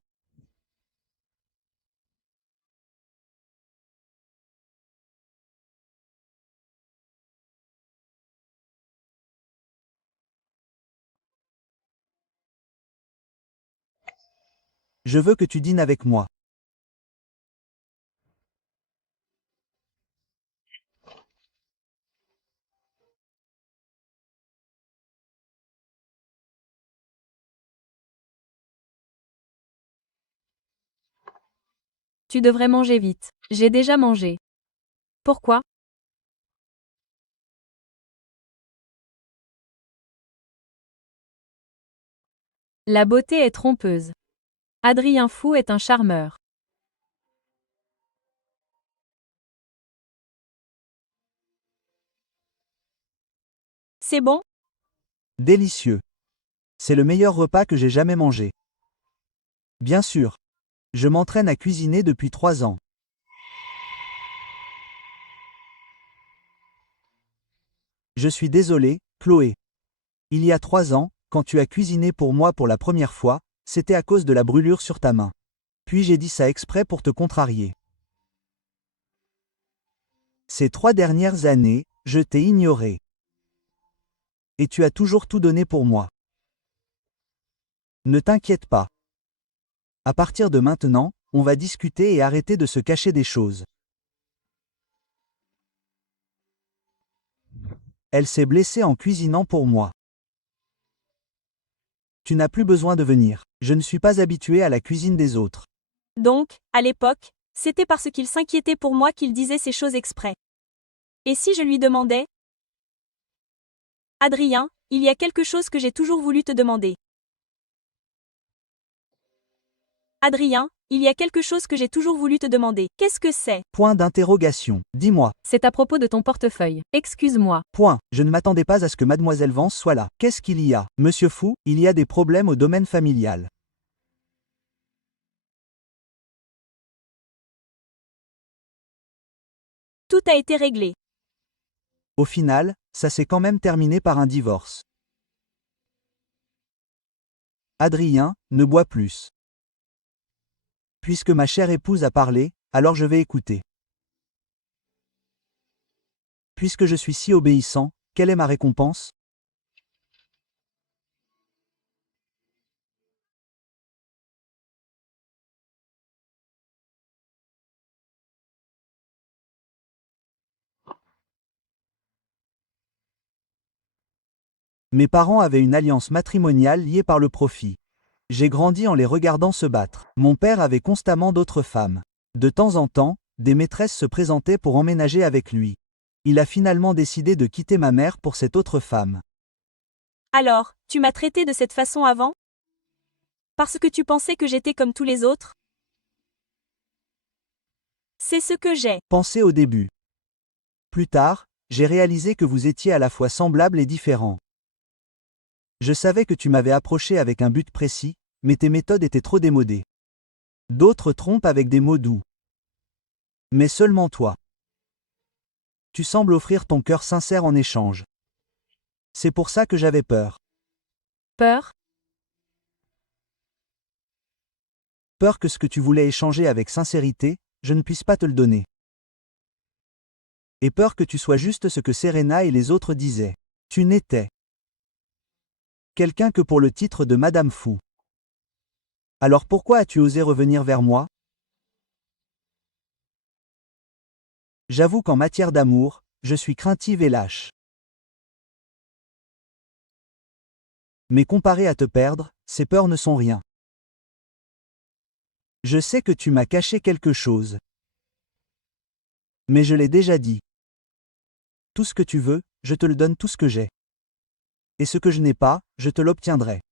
Je veux que tu dînes avec moi. Tu devrais manger vite. J'ai déjà mangé. Pourquoi? La beauté est trompeuse. Adrien Fou est un charmeur. C'est bon? Délicieux. C'est le meilleur repas que j'ai jamais mangé. Bien sûr. Je m'entraîne à cuisiner depuis 3 ans. Je suis désolé, Chloé. Il y a 3 ans, quand tu as cuisiné pour moi pour la première fois, c'était à cause de la brûlure sur ta main. Puis j'ai dit ça exprès pour te contrarier. Ces 3 dernières années, je t'ai ignoré. Et tu as toujours tout donné pour moi. Ne t'inquiète pas. À partir de maintenant, on va discuter et arrêter de se cacher des choses. Elle s'est blessée en cuisinant pour moi. Tu n'as plus besoin de venir. Je ne suis pas habitué à la cuisine des autres. Donc, à l'époque, c'était parce qu'il s'inquiétait pour moi qu'il disait ces choses exprès. Et si je lui demandais? Adrien, il y a quelque chose que j'ai toujours voulu te demander. Adrien, il y a quelque chose que j'ai toujours voulu te demander. Qu'est-ce que c'est? Point d'interrogation. Dis-moi. C'est à propos de ton portefeuille. Excuse-moi. Point. Je ne m'attendais pas à ce que Mademoiselle Vance soit là. Qu'est-ce qu'il y a? Monsieur Fou, il y a des problèmes au domaine familial. Tout a été réglé. Au final, ça s'est quand même terminé par un divorce. Adrien, ne bois plus. Puisque ma chère épouse a parlé, alors je vais écouter. Puisque je suis si obéissant, quelle est ma récompense? Mes parents avaient une alliance matrimoniale liée par le profit. J'ai grandi en les regardant se battre. Mon père avait constamment d'autres femmes. De temps en temps, des maîtresses se présentaient pour emménager avec lui. Il a finalement décidé de quitter ma mère pour cette autre femme. Alors, tu m'as traité de cette façon avant? Parce que tu pensais que j'étais comme tous les autres? C'est ce que j'ai. Pensez au début. Plus tard, j'ai réalisé que vous étiez à la fois semblables et différents. Je savais que tu m'avais approché avec un but précis, mais tes méthodes étaient trop démodées. D'autres trompent avec des mots doux. Mais seulement toi. Tu sembles offrir ton cœur sincère en échange. C'est pour ça que j'avais peur. Peur? Peur que ce que tu voulais échanger avec sincérité, je ne puisse pas te le donner. Et peur que tu sois juste ce que Serena et les autres disaient. Tu n'étais quelqu'un que pour le titre de Madame Fou. Alors pourquoi as-tu osé revenir vers moi? J'avoue qu'en matière d'amour, je suis craintive et lâche. Mais comparé à te perdre, ces peurs ne sont rien. Je sais que tu m'as caché quelque chose. Mais je l'ai déjà dit. Tout ce que tu veux, je te le donne tout ce que j'ai. Et ce que je n'ai pas, je te l'obtiendrai.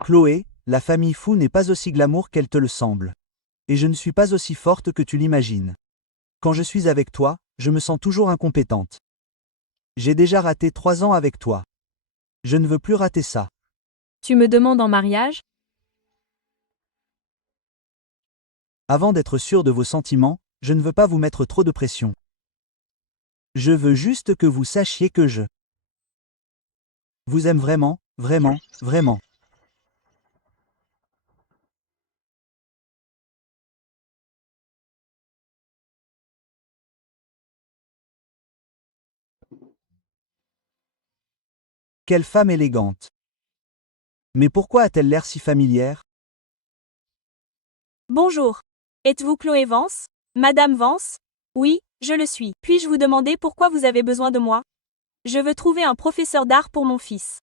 Chloé, la famille Fou n'est pas aussi glamour qu'elle te le semble. Et je ne suis pas aussi forte que tu l'imagines. Quand je suis avec toi, je me sens toujours incompétente. J'ai déjà raté 3 ans avec toi. Je ne veux plus rater ça. Tu me demandes en mariage? Avant d'être sûr de vos sentiments, je ne veux pas vous mettre trop de pression. Je veux juste que vous sachiez que je vous aime vraiment, vraiment, vraiment. Quelle femme élégante. Mais pourquoi a-t-elle l'air si familière? Bonjour. Êtes-vous Chloé Vance? Madame Vance? Oui, je le suis. Puis-je vous demander pourquoi vous avez besoin de moi? Je veux trouver un professeur d'art pour mon fils.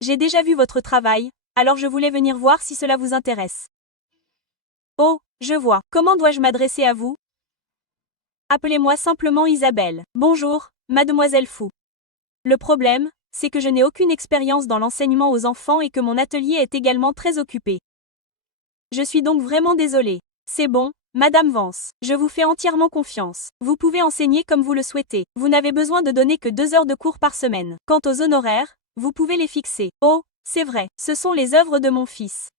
J'ai déjà vu votre travail, alors je voulais venir voir si cela vous intéresse. Oh, je vois. Comment dois-je m'adresser à vous? Appelez-moi simplement Isabelle. Bonjour, mademoiselle Fou. Le problème, c'est que je n'ai aucune expérience dans l'enseignement aux enfants et que mon atelier est également très occupé. Je suis donc vraiment désolée. C'est bon, Madame Vance, je vous fais entièrement confiance. Vous pouvez enseigner comme vous le souhaitez. Vous n'avez besoin de donner que 2 heures de cours par semaine. Quant aux honoraires, vous pouvez les fixer. Oh, c'est vrai, ce sont les œuvres de mon fils.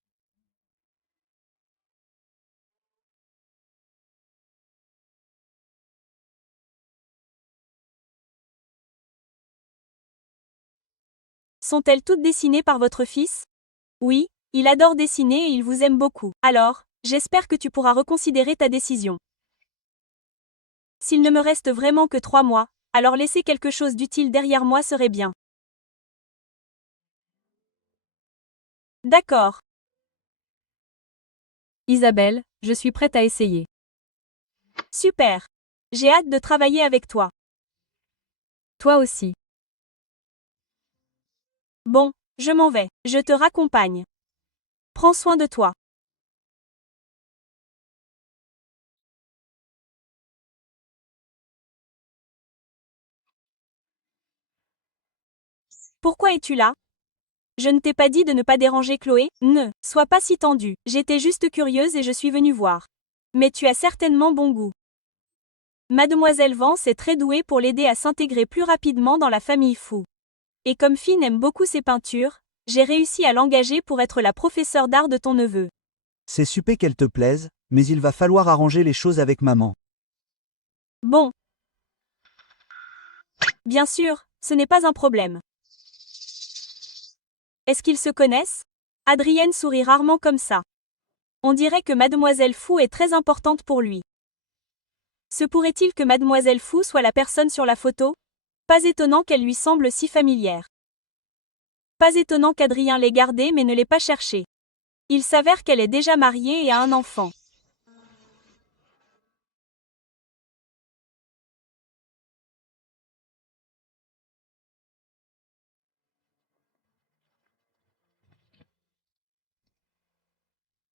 Sont-elles toutes dessinées par votre fils? Oui, il adore dessiner et il vous aime beaucoup. Alors, j'espère que tu pourras reconsidérer ta décision. S'il ne me reste vraiment que 3 mois, alors laisser quelque chose d'utile derrière moi serait bien. D'accord. Isabelle, je suis prête à essayer. Super. J'ai hâte de travailler avec toi. Toi aussi. Bon, je m'en vais. Je te raccompagne. Prends soin de toi. Pourquoi es-tu là? Je ne t'ai pas dit de ne pas déranger Chloé? Ne sois pas si tendue. J'étais juste curieuse et je suis venue voir. Mais tu as certainement bon goût. Mademoiselle Vance est très douée pour l'aider à s'intégrer plus rapidement dans la famille Fou. Et comme Finn aime beaucoup ses peintures, j'ai réussi à l'engager pour être la professeure d'art de ton neveu. C'est super qu'elle te plaise, mais il va falloir arranger les choses avec maman. Bon. Bien sûr, ce n'est pas un problème. Est-ce qu'ils se connaissent? Adrienne sourit rarement comme ça. On dirait que Mademoiselle Fou est très importante pour lui. Se pourrait-il que Mademoiselle Fou soit la personne sur la photo? Pas étonnant qu'elle lui semble si familière. Pas étonnant qu'Adrien l'ait gardée mais ne l'ait pas cherchée. Il s'avère qu'elle est déjà mariée et a un enfant.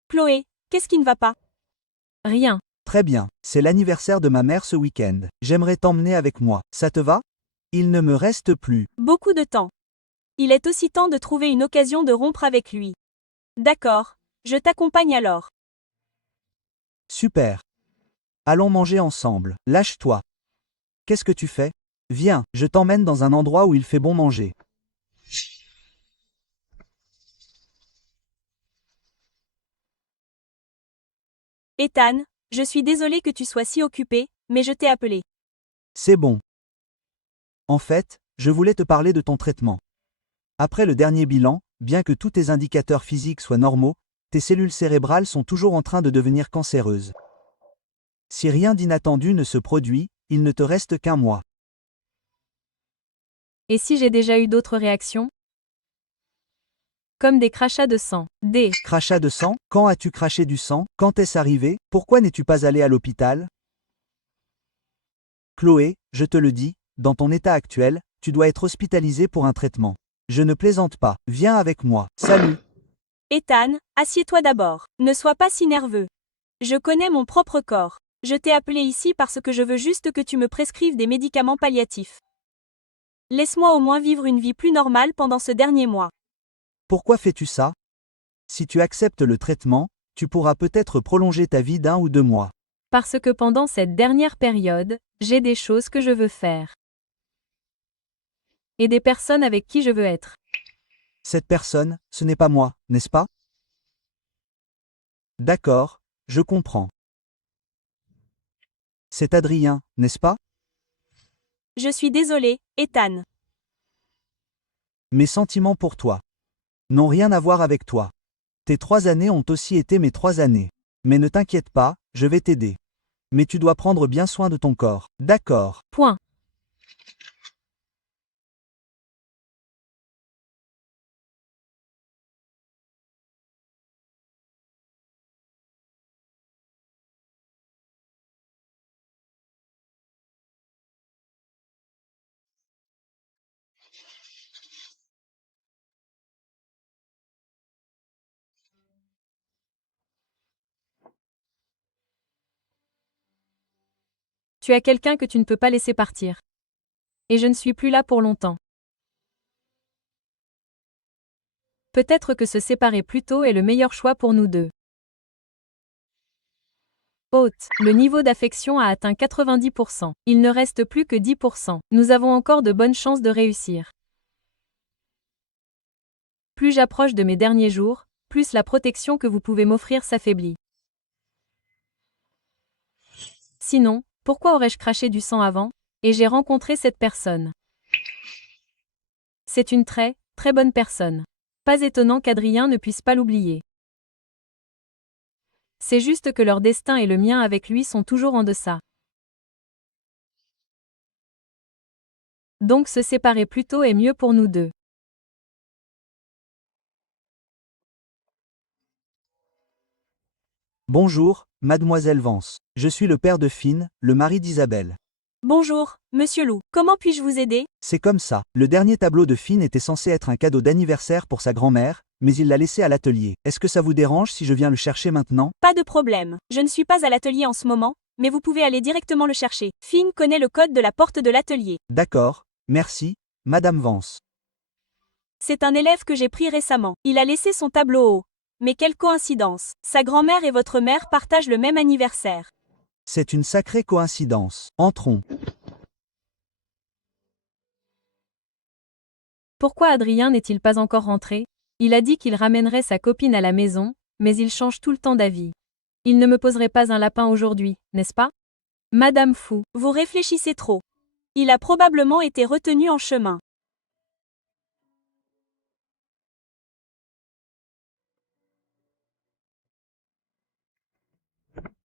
Chloé, qu'est-ce qui ne va pas? Rien. Très bien, c'est l'anniversaire de ma mère ce week-end. J'aimerais t'emmener avec moi. Ça te va? Il ne me reste plus. Beaucoup de temps. Il est aussi temps de trouver une occasion de rompre avec lui. D'accord, je t'accompagne alors. Super. Allons manger ensemble. Lâche-toi. Qu'est-ce que tu fais? Viens, je t'emmène dans un endroit où il fait bon manger. Ethan, je suis désolée que tu sois si occupé, mais je t'ai appelé. C'est bon. En fait, je voulais te parler de ton traitement. Après le dernier bilan, bien que tous tes indicateurs physiques soient normaux, tes cellules cérébrales sont toujours en train de devenir cancéreuses. Si rien d'inattendu ne se produit, il ne te reste qu'un mois. Et si j'ai déjà eu d'autres réactions? Comme des crachats de sang. Des Crachat de sang? Quand as-tu craché du sang? Quand est-ce arrivé? Pourquoi n'es-tu pas allé à l'hôpital? Chloé, je te le dis, dans ton état actuel, tu dois être hospitalisée pour un traitement. Je ne plaisante pas, viens avec moi. Salut. Ethan, assieds-toi d'abord. Ne sois pas si nerveux. Je connais mon propre corps. Je t'ai appelé ici parce que je veux juste que tu me prescrives des médicaments palliatifs. Laisse-moi au moins vivre une vie plus normale pendant ce dernier mois. Pourquoi fais-tu ça? Si tu acceptes le traitement, tu pourras peut-être prolonger ta vie d'1 ou 2 mois. Parce que pendant cette dernière période, j'ai des choses que je veux faire. Et des personnes avec qui je veux être. Cette personne, ce n'est pas moi, n'est-ce pas? D'accord, je comprends. C'est Adrien, n'est-ce pas? Je suis désolée, Ethan. Mes sentiments pour toi n'ont rien à voir avec toi. Tes 3 années ont aussi été mes 3 années. Mais ne t'inquiète pas, je vais t'aider. Mais tu dois prendre bien soin de ton corps. D'accord. Point. Tu as quelqu'un que tu ne peux pas laisser partir. Et je ne suis plus là pour longtemps. Peut-être que se séparer plus tôt est le meilleur choix pour nous deux. Haute, le niveau d'affection a atteint 90%. Il ne reste plus que 10%. Nous avons encore de bonnes chances de réussir. Plus j'approche de mes derniers jours, plus la protection que vous pouvez m'offrir s'affaiblit. Sinon, pourquoi aurais-je craché du sang avant? Et j'ai rencontré cette personne. C'est une très, très bonne personne. Pas étonnant qu'Adrien ne puisse pas l'oublier. C'est juste que leur destin et le mien avec lui sont toujours en deçà. Donc se séparer plus tôt est mieux pour nous deux. Bonjour, mademoiselle Vance. Je suis le père de Finn, le mari d'Isabelle. Bonjour, Monsieur Lou. Comment puis-je vous aider? C'est comme ça. Le dernier tableau de Finn était censé être un cadeau d'anniversaire pour sa grand-mère, mais il l'a laissé à l'atelier. Est-ce que ça vous dérange si je viens le chercher maintenant? Pas de problème. Je ne suis pas à l'atelier en ce moment, mais vous pouvez aller directement le chercher. Finn connaît le code de la porte de l'atelier. D'accord, merci, madame Vance. C'est un élève que j'ai pris récemment. Il a laissé son tableau haut. Mais quelle coïncidence. Sa grand-mère et votre mère partagent le même anniversaire. C'est une sacrée coïncidence. Entrons. Pourquoi Adrien n'est-il pas encore rentré? Il a dit qu'il ramènerait sa copine à la maison, mais il change tout le temps d'avis. Il ne me poserait pas un lapin aujourd'hui, n'est-ce pas? Madame Fou. Vous réfléchissez trop. Il a probablement été retenu en chemin.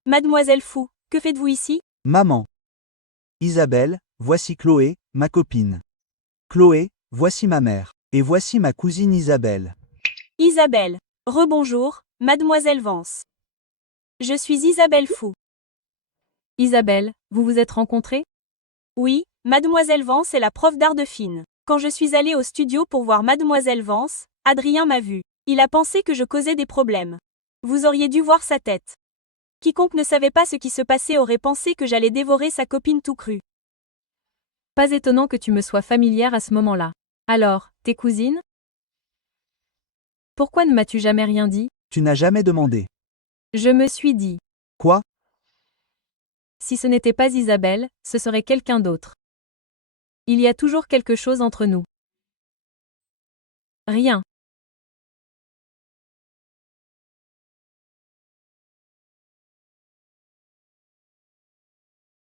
Mademoiselle Fou, que faites-vous ici? Maman. Isabelle, voici Chloé, ma copine. Chloé, voici ma mère. Et voici ma cousine Isabelle. Isabelle. Rebonjour, Mademoiselle Vance. Je suis Isabelle Fou. Isabelle, vous vous êtes rencontrés? Oui, Mademoiselle Vance est la prof d'art de Finn. Quand je suis allée au studio pour voir Mademoiselle Vance, Adrien m'a vu. Il a pensé que je causais des problèmes. Vous auriez dû voir sa tête. Quiconque ne savait pas ce qui se passait aurait pensé que j'allais dévorer sa copine tout cru. Pas étonnant que tu me sois familière à ce moment-là. Alors, tes cousines? Pourquoi ne m'as-tu jamais rien dit? Tu n'as jamais demandé. Je me suis dit. Quoi? Si ce n'était pas Isabelle, ce serait quelqu'un d'autre. Il y a toujours quelque chose entre nous. Rien.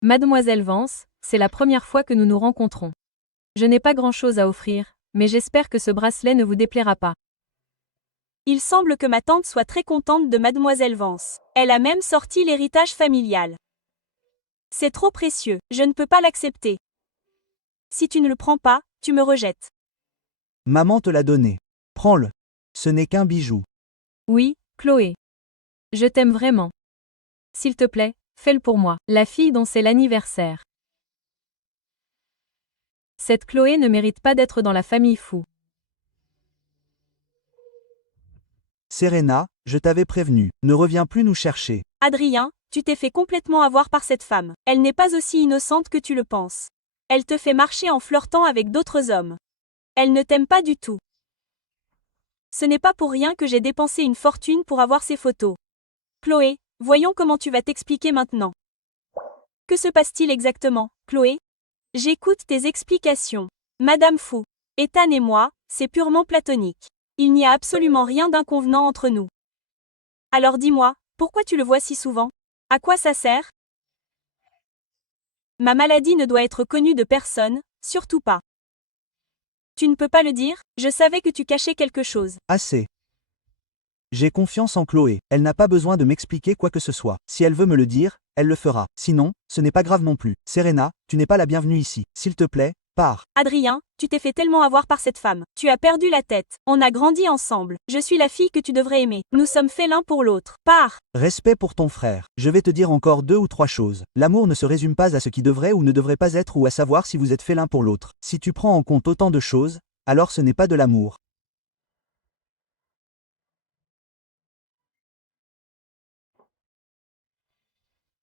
Mademoiselle Vance, c'est la première fois que nous nous rencontrons. Je n'ai pas grand-chose à offrir, mais j'espère que ce bracelet ne vous déplaira pas. Il semble que ma tante soit très contente de mademoiselle Vance. Elle a même sorti l'héritage familial. C'est trop précieux, je ne peux pas l'accepter. Si tu ne le prends pas, tu me rejettes. Maman te l'a donné. Prends-le. Ce n'est qu'un bijou. Oui, Chloé. Je t'aime vraiment. S'il te plaît, fais-le pour moi, la fille dont c'est l'anniversaire. Cette Chloé ne mérite pas d'être dans la famille fou. Serena, je t'avais prévenu. Ne reviens plus nous chercher. Adrien, tu t'es fait complètement avoir par cette femme. Elle n'est pas aussi innocente que tu le penses. Elle te fait marcher en flirtant avec d'autres hommes. Elle ne t'aime pas du tout. Ce n'est pas pour rien que j'ai dépensé une fortune pour avoir ces photos. Chloé, voyons comment tu vas t'expliquer maintenant. Que se passe-t-il exactement, Chloé? J'écoute tes explications. Madame Fou, Ethan et moi, c'est purement platonique. Il n'y a absolument rien d'inconvenant entre nous. Alors dis-moi, pourquoi tu le vois si souvent? À quoi ça sert? Ma maladie ne doit être connue de personne, surtout pas. Tu ne peux pas le dire? Je savais que tu cachais quelque chose. Assez. J'ai confiance en Chloé. Elle n'a pas besoin de m'expliquer quoi que ce soit. Si elle veut me le dire, elle le fera. Sinon, ce n'est pas grave non plus. Serena, tu n'es pas la bienvenue ici. S'il te plaît, pars. Adrien, tu t'es fait tellement avoir par cette femme. Tu as perdu la tête. On a grandi ensemble. Je suis la fille que tu devrais aimer. Nous sommes faits l'un pour l'autre. Pars. Respect pour ton frère. Je vais te dire encore 2 ou 3 choses. L'amour ne se résume pas à ce qui devrait ou ne devrait pas être ou à savoir si vous êtes faits l'un pour l'autre. Si tu prends en compte autant de choses, alors ce n'est pas de l'amour.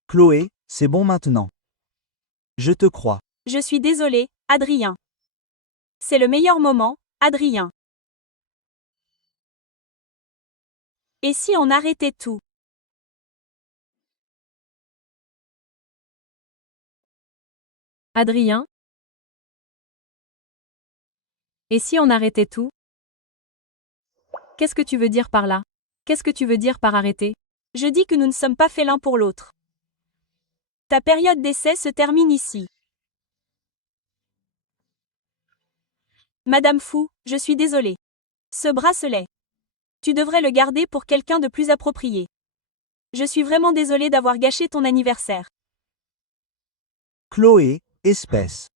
Chloé, c'est bon maintenant. Je te crois. Je suis désolée, Adrien. C'est le meilleur moment, Adrien. Et si on arrêtait tout? Adrien? Et si on arrêtait tout? Qu'est-ce que tu veux dire par là? Qu'est-ce que tu veux dire par arrêter? Je dis que nous ne sommes pas faits l'un pour l'autre. Ta période d'essai se termine ici. Madame Fou, je suis désolée. Ce bracelet. Tu devrais le garder pour quelqu'un de plus approprié. Je suis vraiment désolée d'avoir gâché ton anniversaire. Chloé, espèce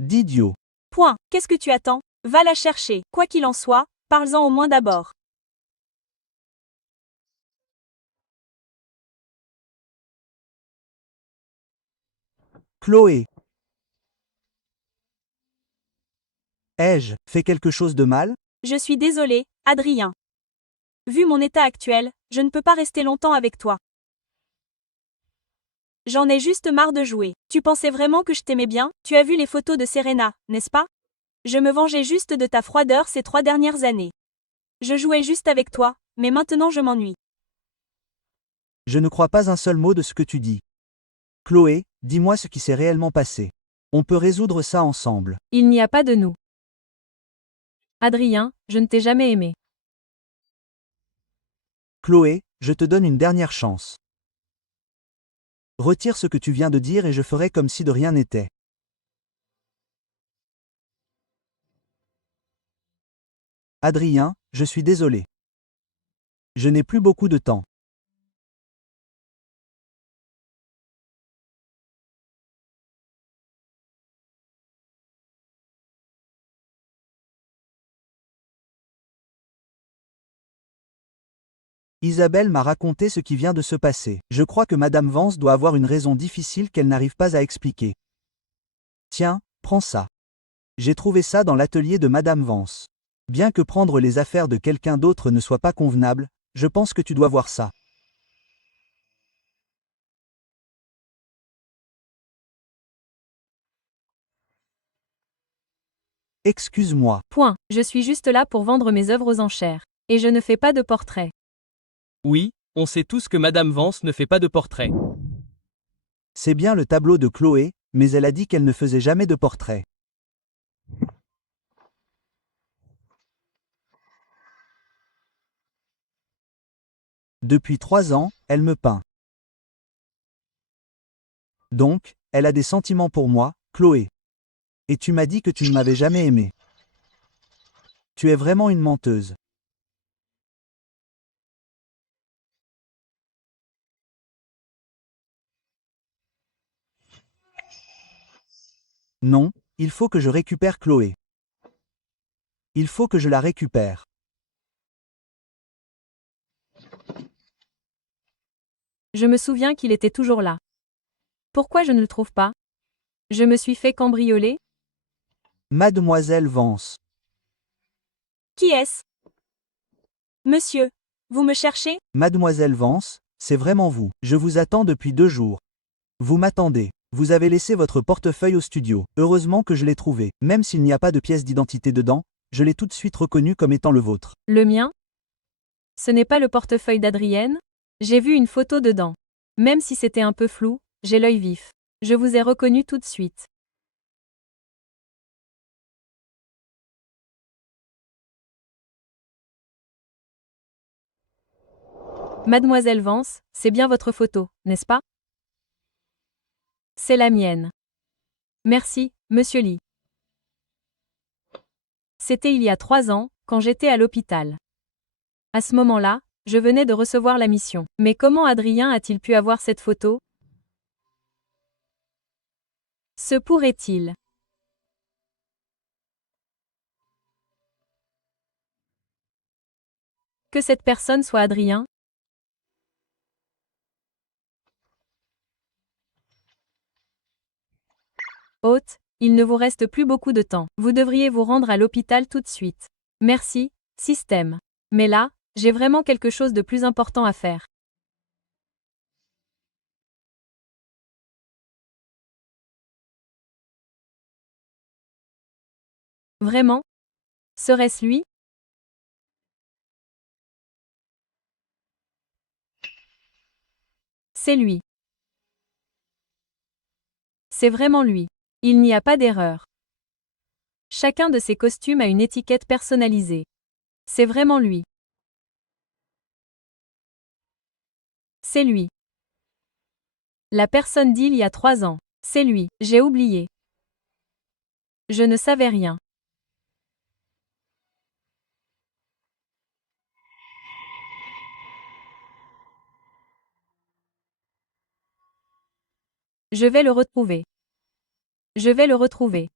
d'idiot. Point. Qu'est-ce que tu attends? Va la chercher. Quoi qu'il en soit, parle-en au moins d'abord. Chloé. Ai-je fait quelque chose de mal? Je suis désolée, Adrien. Vu mon état actuel, je ne peux pas rester longtemps avec toi. J'en ai juste marre de jouer. Tu pensais vraiment que je t'aimais bien? Tu as vu les photos de Serena, n'est-ce pas? Je me vengeais juste de ta froideur ces 3 dernières années. Je jouais juste avec toi, mais maintenant je m'ennuie. Je ne crois pas un seul mot de ce que tu dis. Chloé, dis-moi ce qui s'est réellement passé. On peut résoudre ça ensemble. Il n'y a pas de nous. Adrien, je ne t'ai jamais aimé. Chloé, je te donne une dernière chance. Retire ce que tu viens de dire et je ferai comme si de rien n'était. Adrien, je suis désolé. Je n'ai plus beaucoup de temps. Isabelle m'a raconté ce qui vient de se passer. Je crois que Madame Vance doit avoir une raison difficile qu'elle n'arrive pas à expliquer. Tiens, prends ça. J'ai trouvé ça dans l'atelier de Madame Vance. Bien que prendre les affaires de quelqu'un d'autre ne soit pas convenable, je pense que tu dois voir ça. Excuse-moi. Point. Je suis juste là pour vendre mes œuvres aux enchères. Et je ne fais pas de portrait. Oui, on sait tous que Madame Vance ne fait pas de portrait. C'est bien le tableau de Chloé, mais elle a dit qu'elle ne faisait jamais de portrait. Depuis 3 ans, elle me peint. Donc, elle a des sentiments pour moi, Chloé. Et tu m'as dit que tu ne m'avais jamais aimé. Tu es vraiment une menteuse. Non, il faut que je récupère Chloé. Il faut que je la récupère. Je me souviens qu'il était toujours là. Pourquoi je ne le trouve pas? Je me suis fait cambrioler? Mademoiselle Vance. Qui est-ce? Monsieur, vous me cherchez? Mademoiselle Vance, c'est vraiment vous. Je vous attends depuis 2 jours. Vous m'attendez. Vous avez laissé votre portefeuille au studio. Heureusement que je l'ai trouvé. Même s'il n'y a pas de pièce d'identité dedans, je l'ai tout de suite reconnu comme étant le vôtre. Le mien? Ce n'est pas le portefeuille d'Adrienne? J'ai vu une photo dedans. Même si c'était un peu flou, j'ai l'œil vif. Je vous ai reconnu tout de suite. Mademoiselle Vance, c'est bien votre photo, n'est-ce pas? C'est la mienne. Merci, monsieur Lee. C'était il y a 3 ans, quand j'étais à l'hôpital. À ce moment-là, je venais de recevoir la mission. Mais comment Adrien a-t-il pu avoir cette photo? Se pourrait-il que cette personne soit Adrien? Hôte, il ne vous reste plus beaucoup de temps. Vous devriez vous rendre à l'hôpital tout de suite. Merci, système. Mais là, j'ai vraiment quelque chose de plus important à faire. Vraiment? Serait-ce lui? C'est lui. C'est vraiment lui. Il n'y a pas d'erreur. Chacun de ces costumes a une étiquette personnalisée. C'est vraiment lui. C'est lui. La personne d'il y a 3 ans. C'est lui. J'ai oublié. Je ne savais rien. Je vais le retrouver. Je vais le retrouver.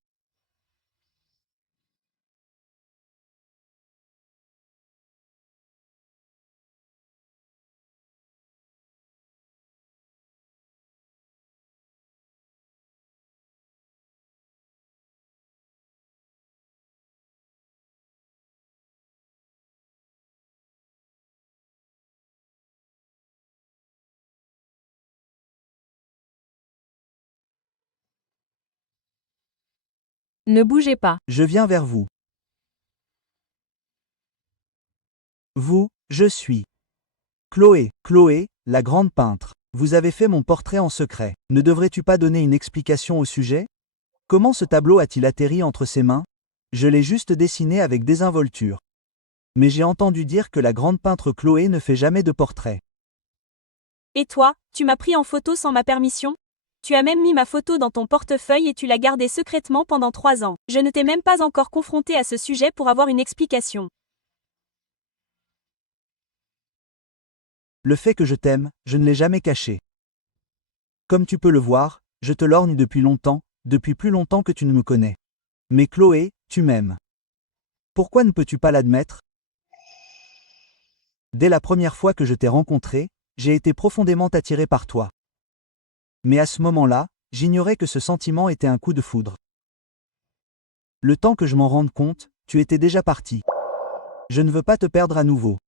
Ne bougez pas. Je viens vers vous. Vous, je suis. Chloé, la grande peintre. Vous avez fait mon portrait en secret. Ne devrais-tu pas donner une explication au sujet? Comment ce tableau a-t-il atterri entre ses mains? Je l'ai juste dessiné avec désinvolture. Mais j'ai entendu dire que la grande peintre Chloé ne fait jamais de portrait. Et toi, tu m'as pris en photo sans ma permission? Tu as même mis ma photo dans ton portefeuille et tu l'as gardée secrètement pendant 3 ans. Je ne t'ai même pas encore confronté à ce sujet pour avoir une explication. Le fait que je t'aime, je ne l'ai jamais caché. Comme tu peux le voir, je te lorgne depuis longtemps, depuis plus longtemps que tu ne me connais. Mais Chloé, tu m'aimes. Pourquoi ne peux-tu pas l'admettre? Dès la première fois que je t'ai rencontré, j'ai été profondément attiré par toi. Mais à ce moment-là, j'ignorais que ce sentiment était un coup de foudre. Le temps que je m'en rende compte, tu étais déjà parti. Je ne veux pas te perdre à nouveau.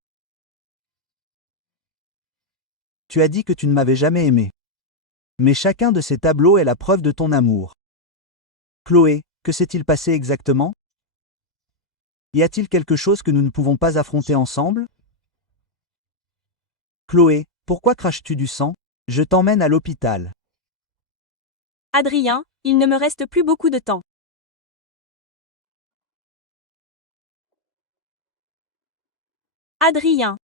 Tu as dit que tu ne m'avais jamais aimé. Mais chacun de ces tableaux est la preuve de ton amour. Chloé, que s'est-il passé exactement? Y a-t-il quelque chose que nous ne pouvons pas affronter ensemble? Chloé, pourquoi craches-tu du sang? Je t'emmène à l'hôpital. Adrien, il ne me reste plus beaucoup de temps. Adrien.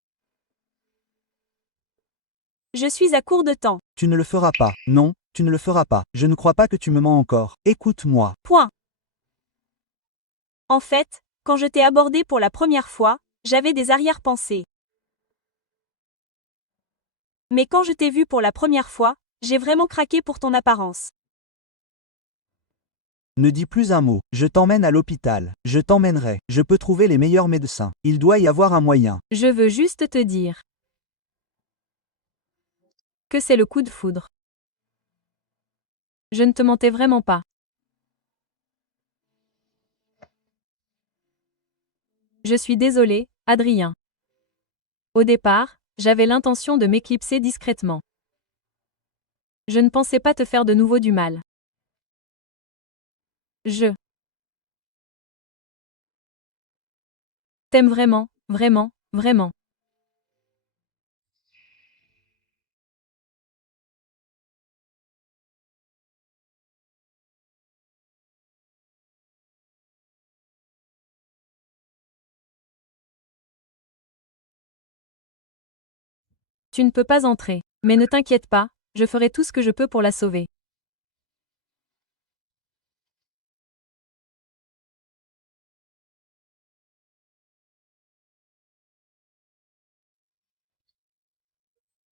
Je suis à court de temps. Tu ne le feras pas. Non, tu ne le feras pas. Je ne crois pas que tu me mens encore. Écoute-moi. Point. En fait, Quand je t'ai abordé pour la première fois, j'avais des arrière-pensées. Mais quand je t'ai vu pour la première fois, j'ai vraiment craqué pour ton apparence. Ne dis plus un mot. Je t'emmène à l'hôpital. Je t'emmènerai. Je peux trouver les meilleurs médecins. Il doit y avoir un moyen. Je veux juste te dire que c'est le coup de foudre. Je ne te mentais vraiment pas. Je suis désolée, Adrien. Au départ, j'avais l'intention de m'éclipser discrètement. Je ne pensais pas te faire de nouveau du mal. Je t'aime vraiment, vraiment, vraiment. Tu ne peux pas entrer. Mais ne t'inquiète pas, je ferai tout ce que je peux pour la sauver.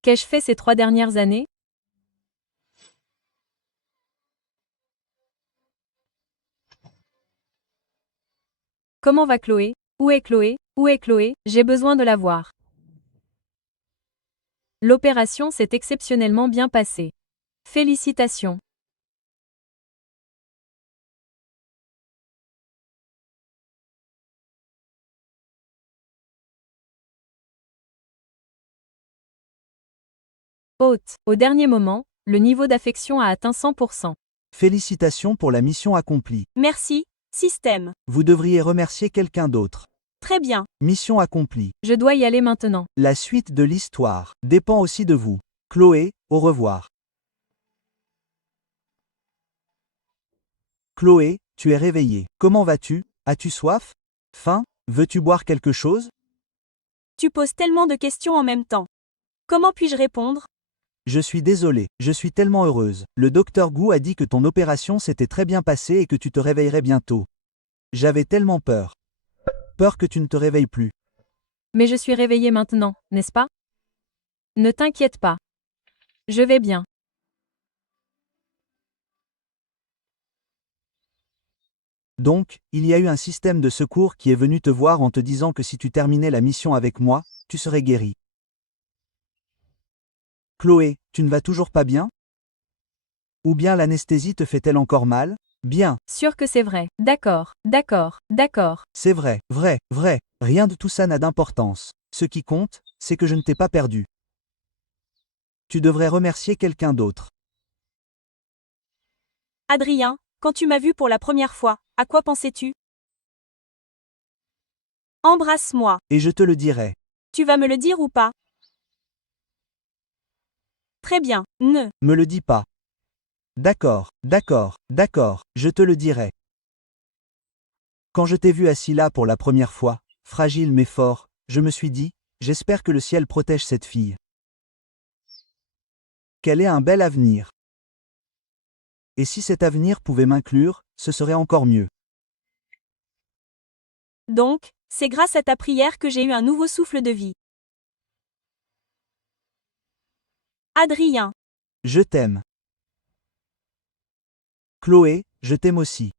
Qu'ai-je fait ces 3 dernières années? Comment va Chloé? Où est Chloé? Où est Chloé? J'ai besoin de la voir. L'opération s'est exceptionnellement bien passée. Félicitations. Haute. Au dernier moment, le niveau d'affection a atteint 100%. Félicitations pour la mission accomplie. Merci, système. Vous devriez remercier quelqu'un d'autre. Très bien. Mission accomplie. Je dois y aller maintenant. La suite de l'histoire dépend aussi de vous. Chloé, au revoir. Chloé, tu es réveillée. Comment vas-tu? As-tu soif? Faim? Veux-tu boire quelque chose? Tu poses tellement de questions en même temps. Comment puis-je répondre? Je suis désolée, je suis tellement heureuse. Le docteur Gu a dit que ton opération s'était très bien passée et que tu te réveillerais bientôt. J'avais tellement peur. Peur que tu ne te réveilles plus. Mais je suis réveillée maintenant, n'est-ce pas? Ne t'inquiète pas. Je vais bien. Donc, il y a eu un système de secours qui est venu te voir en te disant que si tu terminais la mission avec moi, tu serais guéri. Chloé, tu ne vas toujours pas bien? Ou bien l'anesthésie te fait-elle encore mal? Bien, Sûr que c'est vrai. D'accord, d'accord, d'accord. c'est vrai, vrai, vrai. Rien de tout ça n'a d'importance. Ce qui compte, c'est que je ne t'ai pas perdu. Tu devrais remercier quelqu'un d'autre. Adrien, quand tu m'as vu pour la première fois, à quoi pensais-tu? Embrasse-moi. Et je te le dirai. Tu vas me le dire ou pas? Très bien, ne. Me le dis pas. D'accord, d'accord, d'accord, je te le dirai. Quand je t'ai vu assis là pour la première fois, fragile mais fort, je me suis dit, j'espère que le ciel protège cette fille. Qu'elle ait un bel avenir. Et si cet avenir pouvait m'inclure, ce serait encore mieux. Donc, c'est grâce à ta prière que j'ai eu un nouveau souffle de vie. Adrien. Je t'aime. Chloé, je t'aime aussi.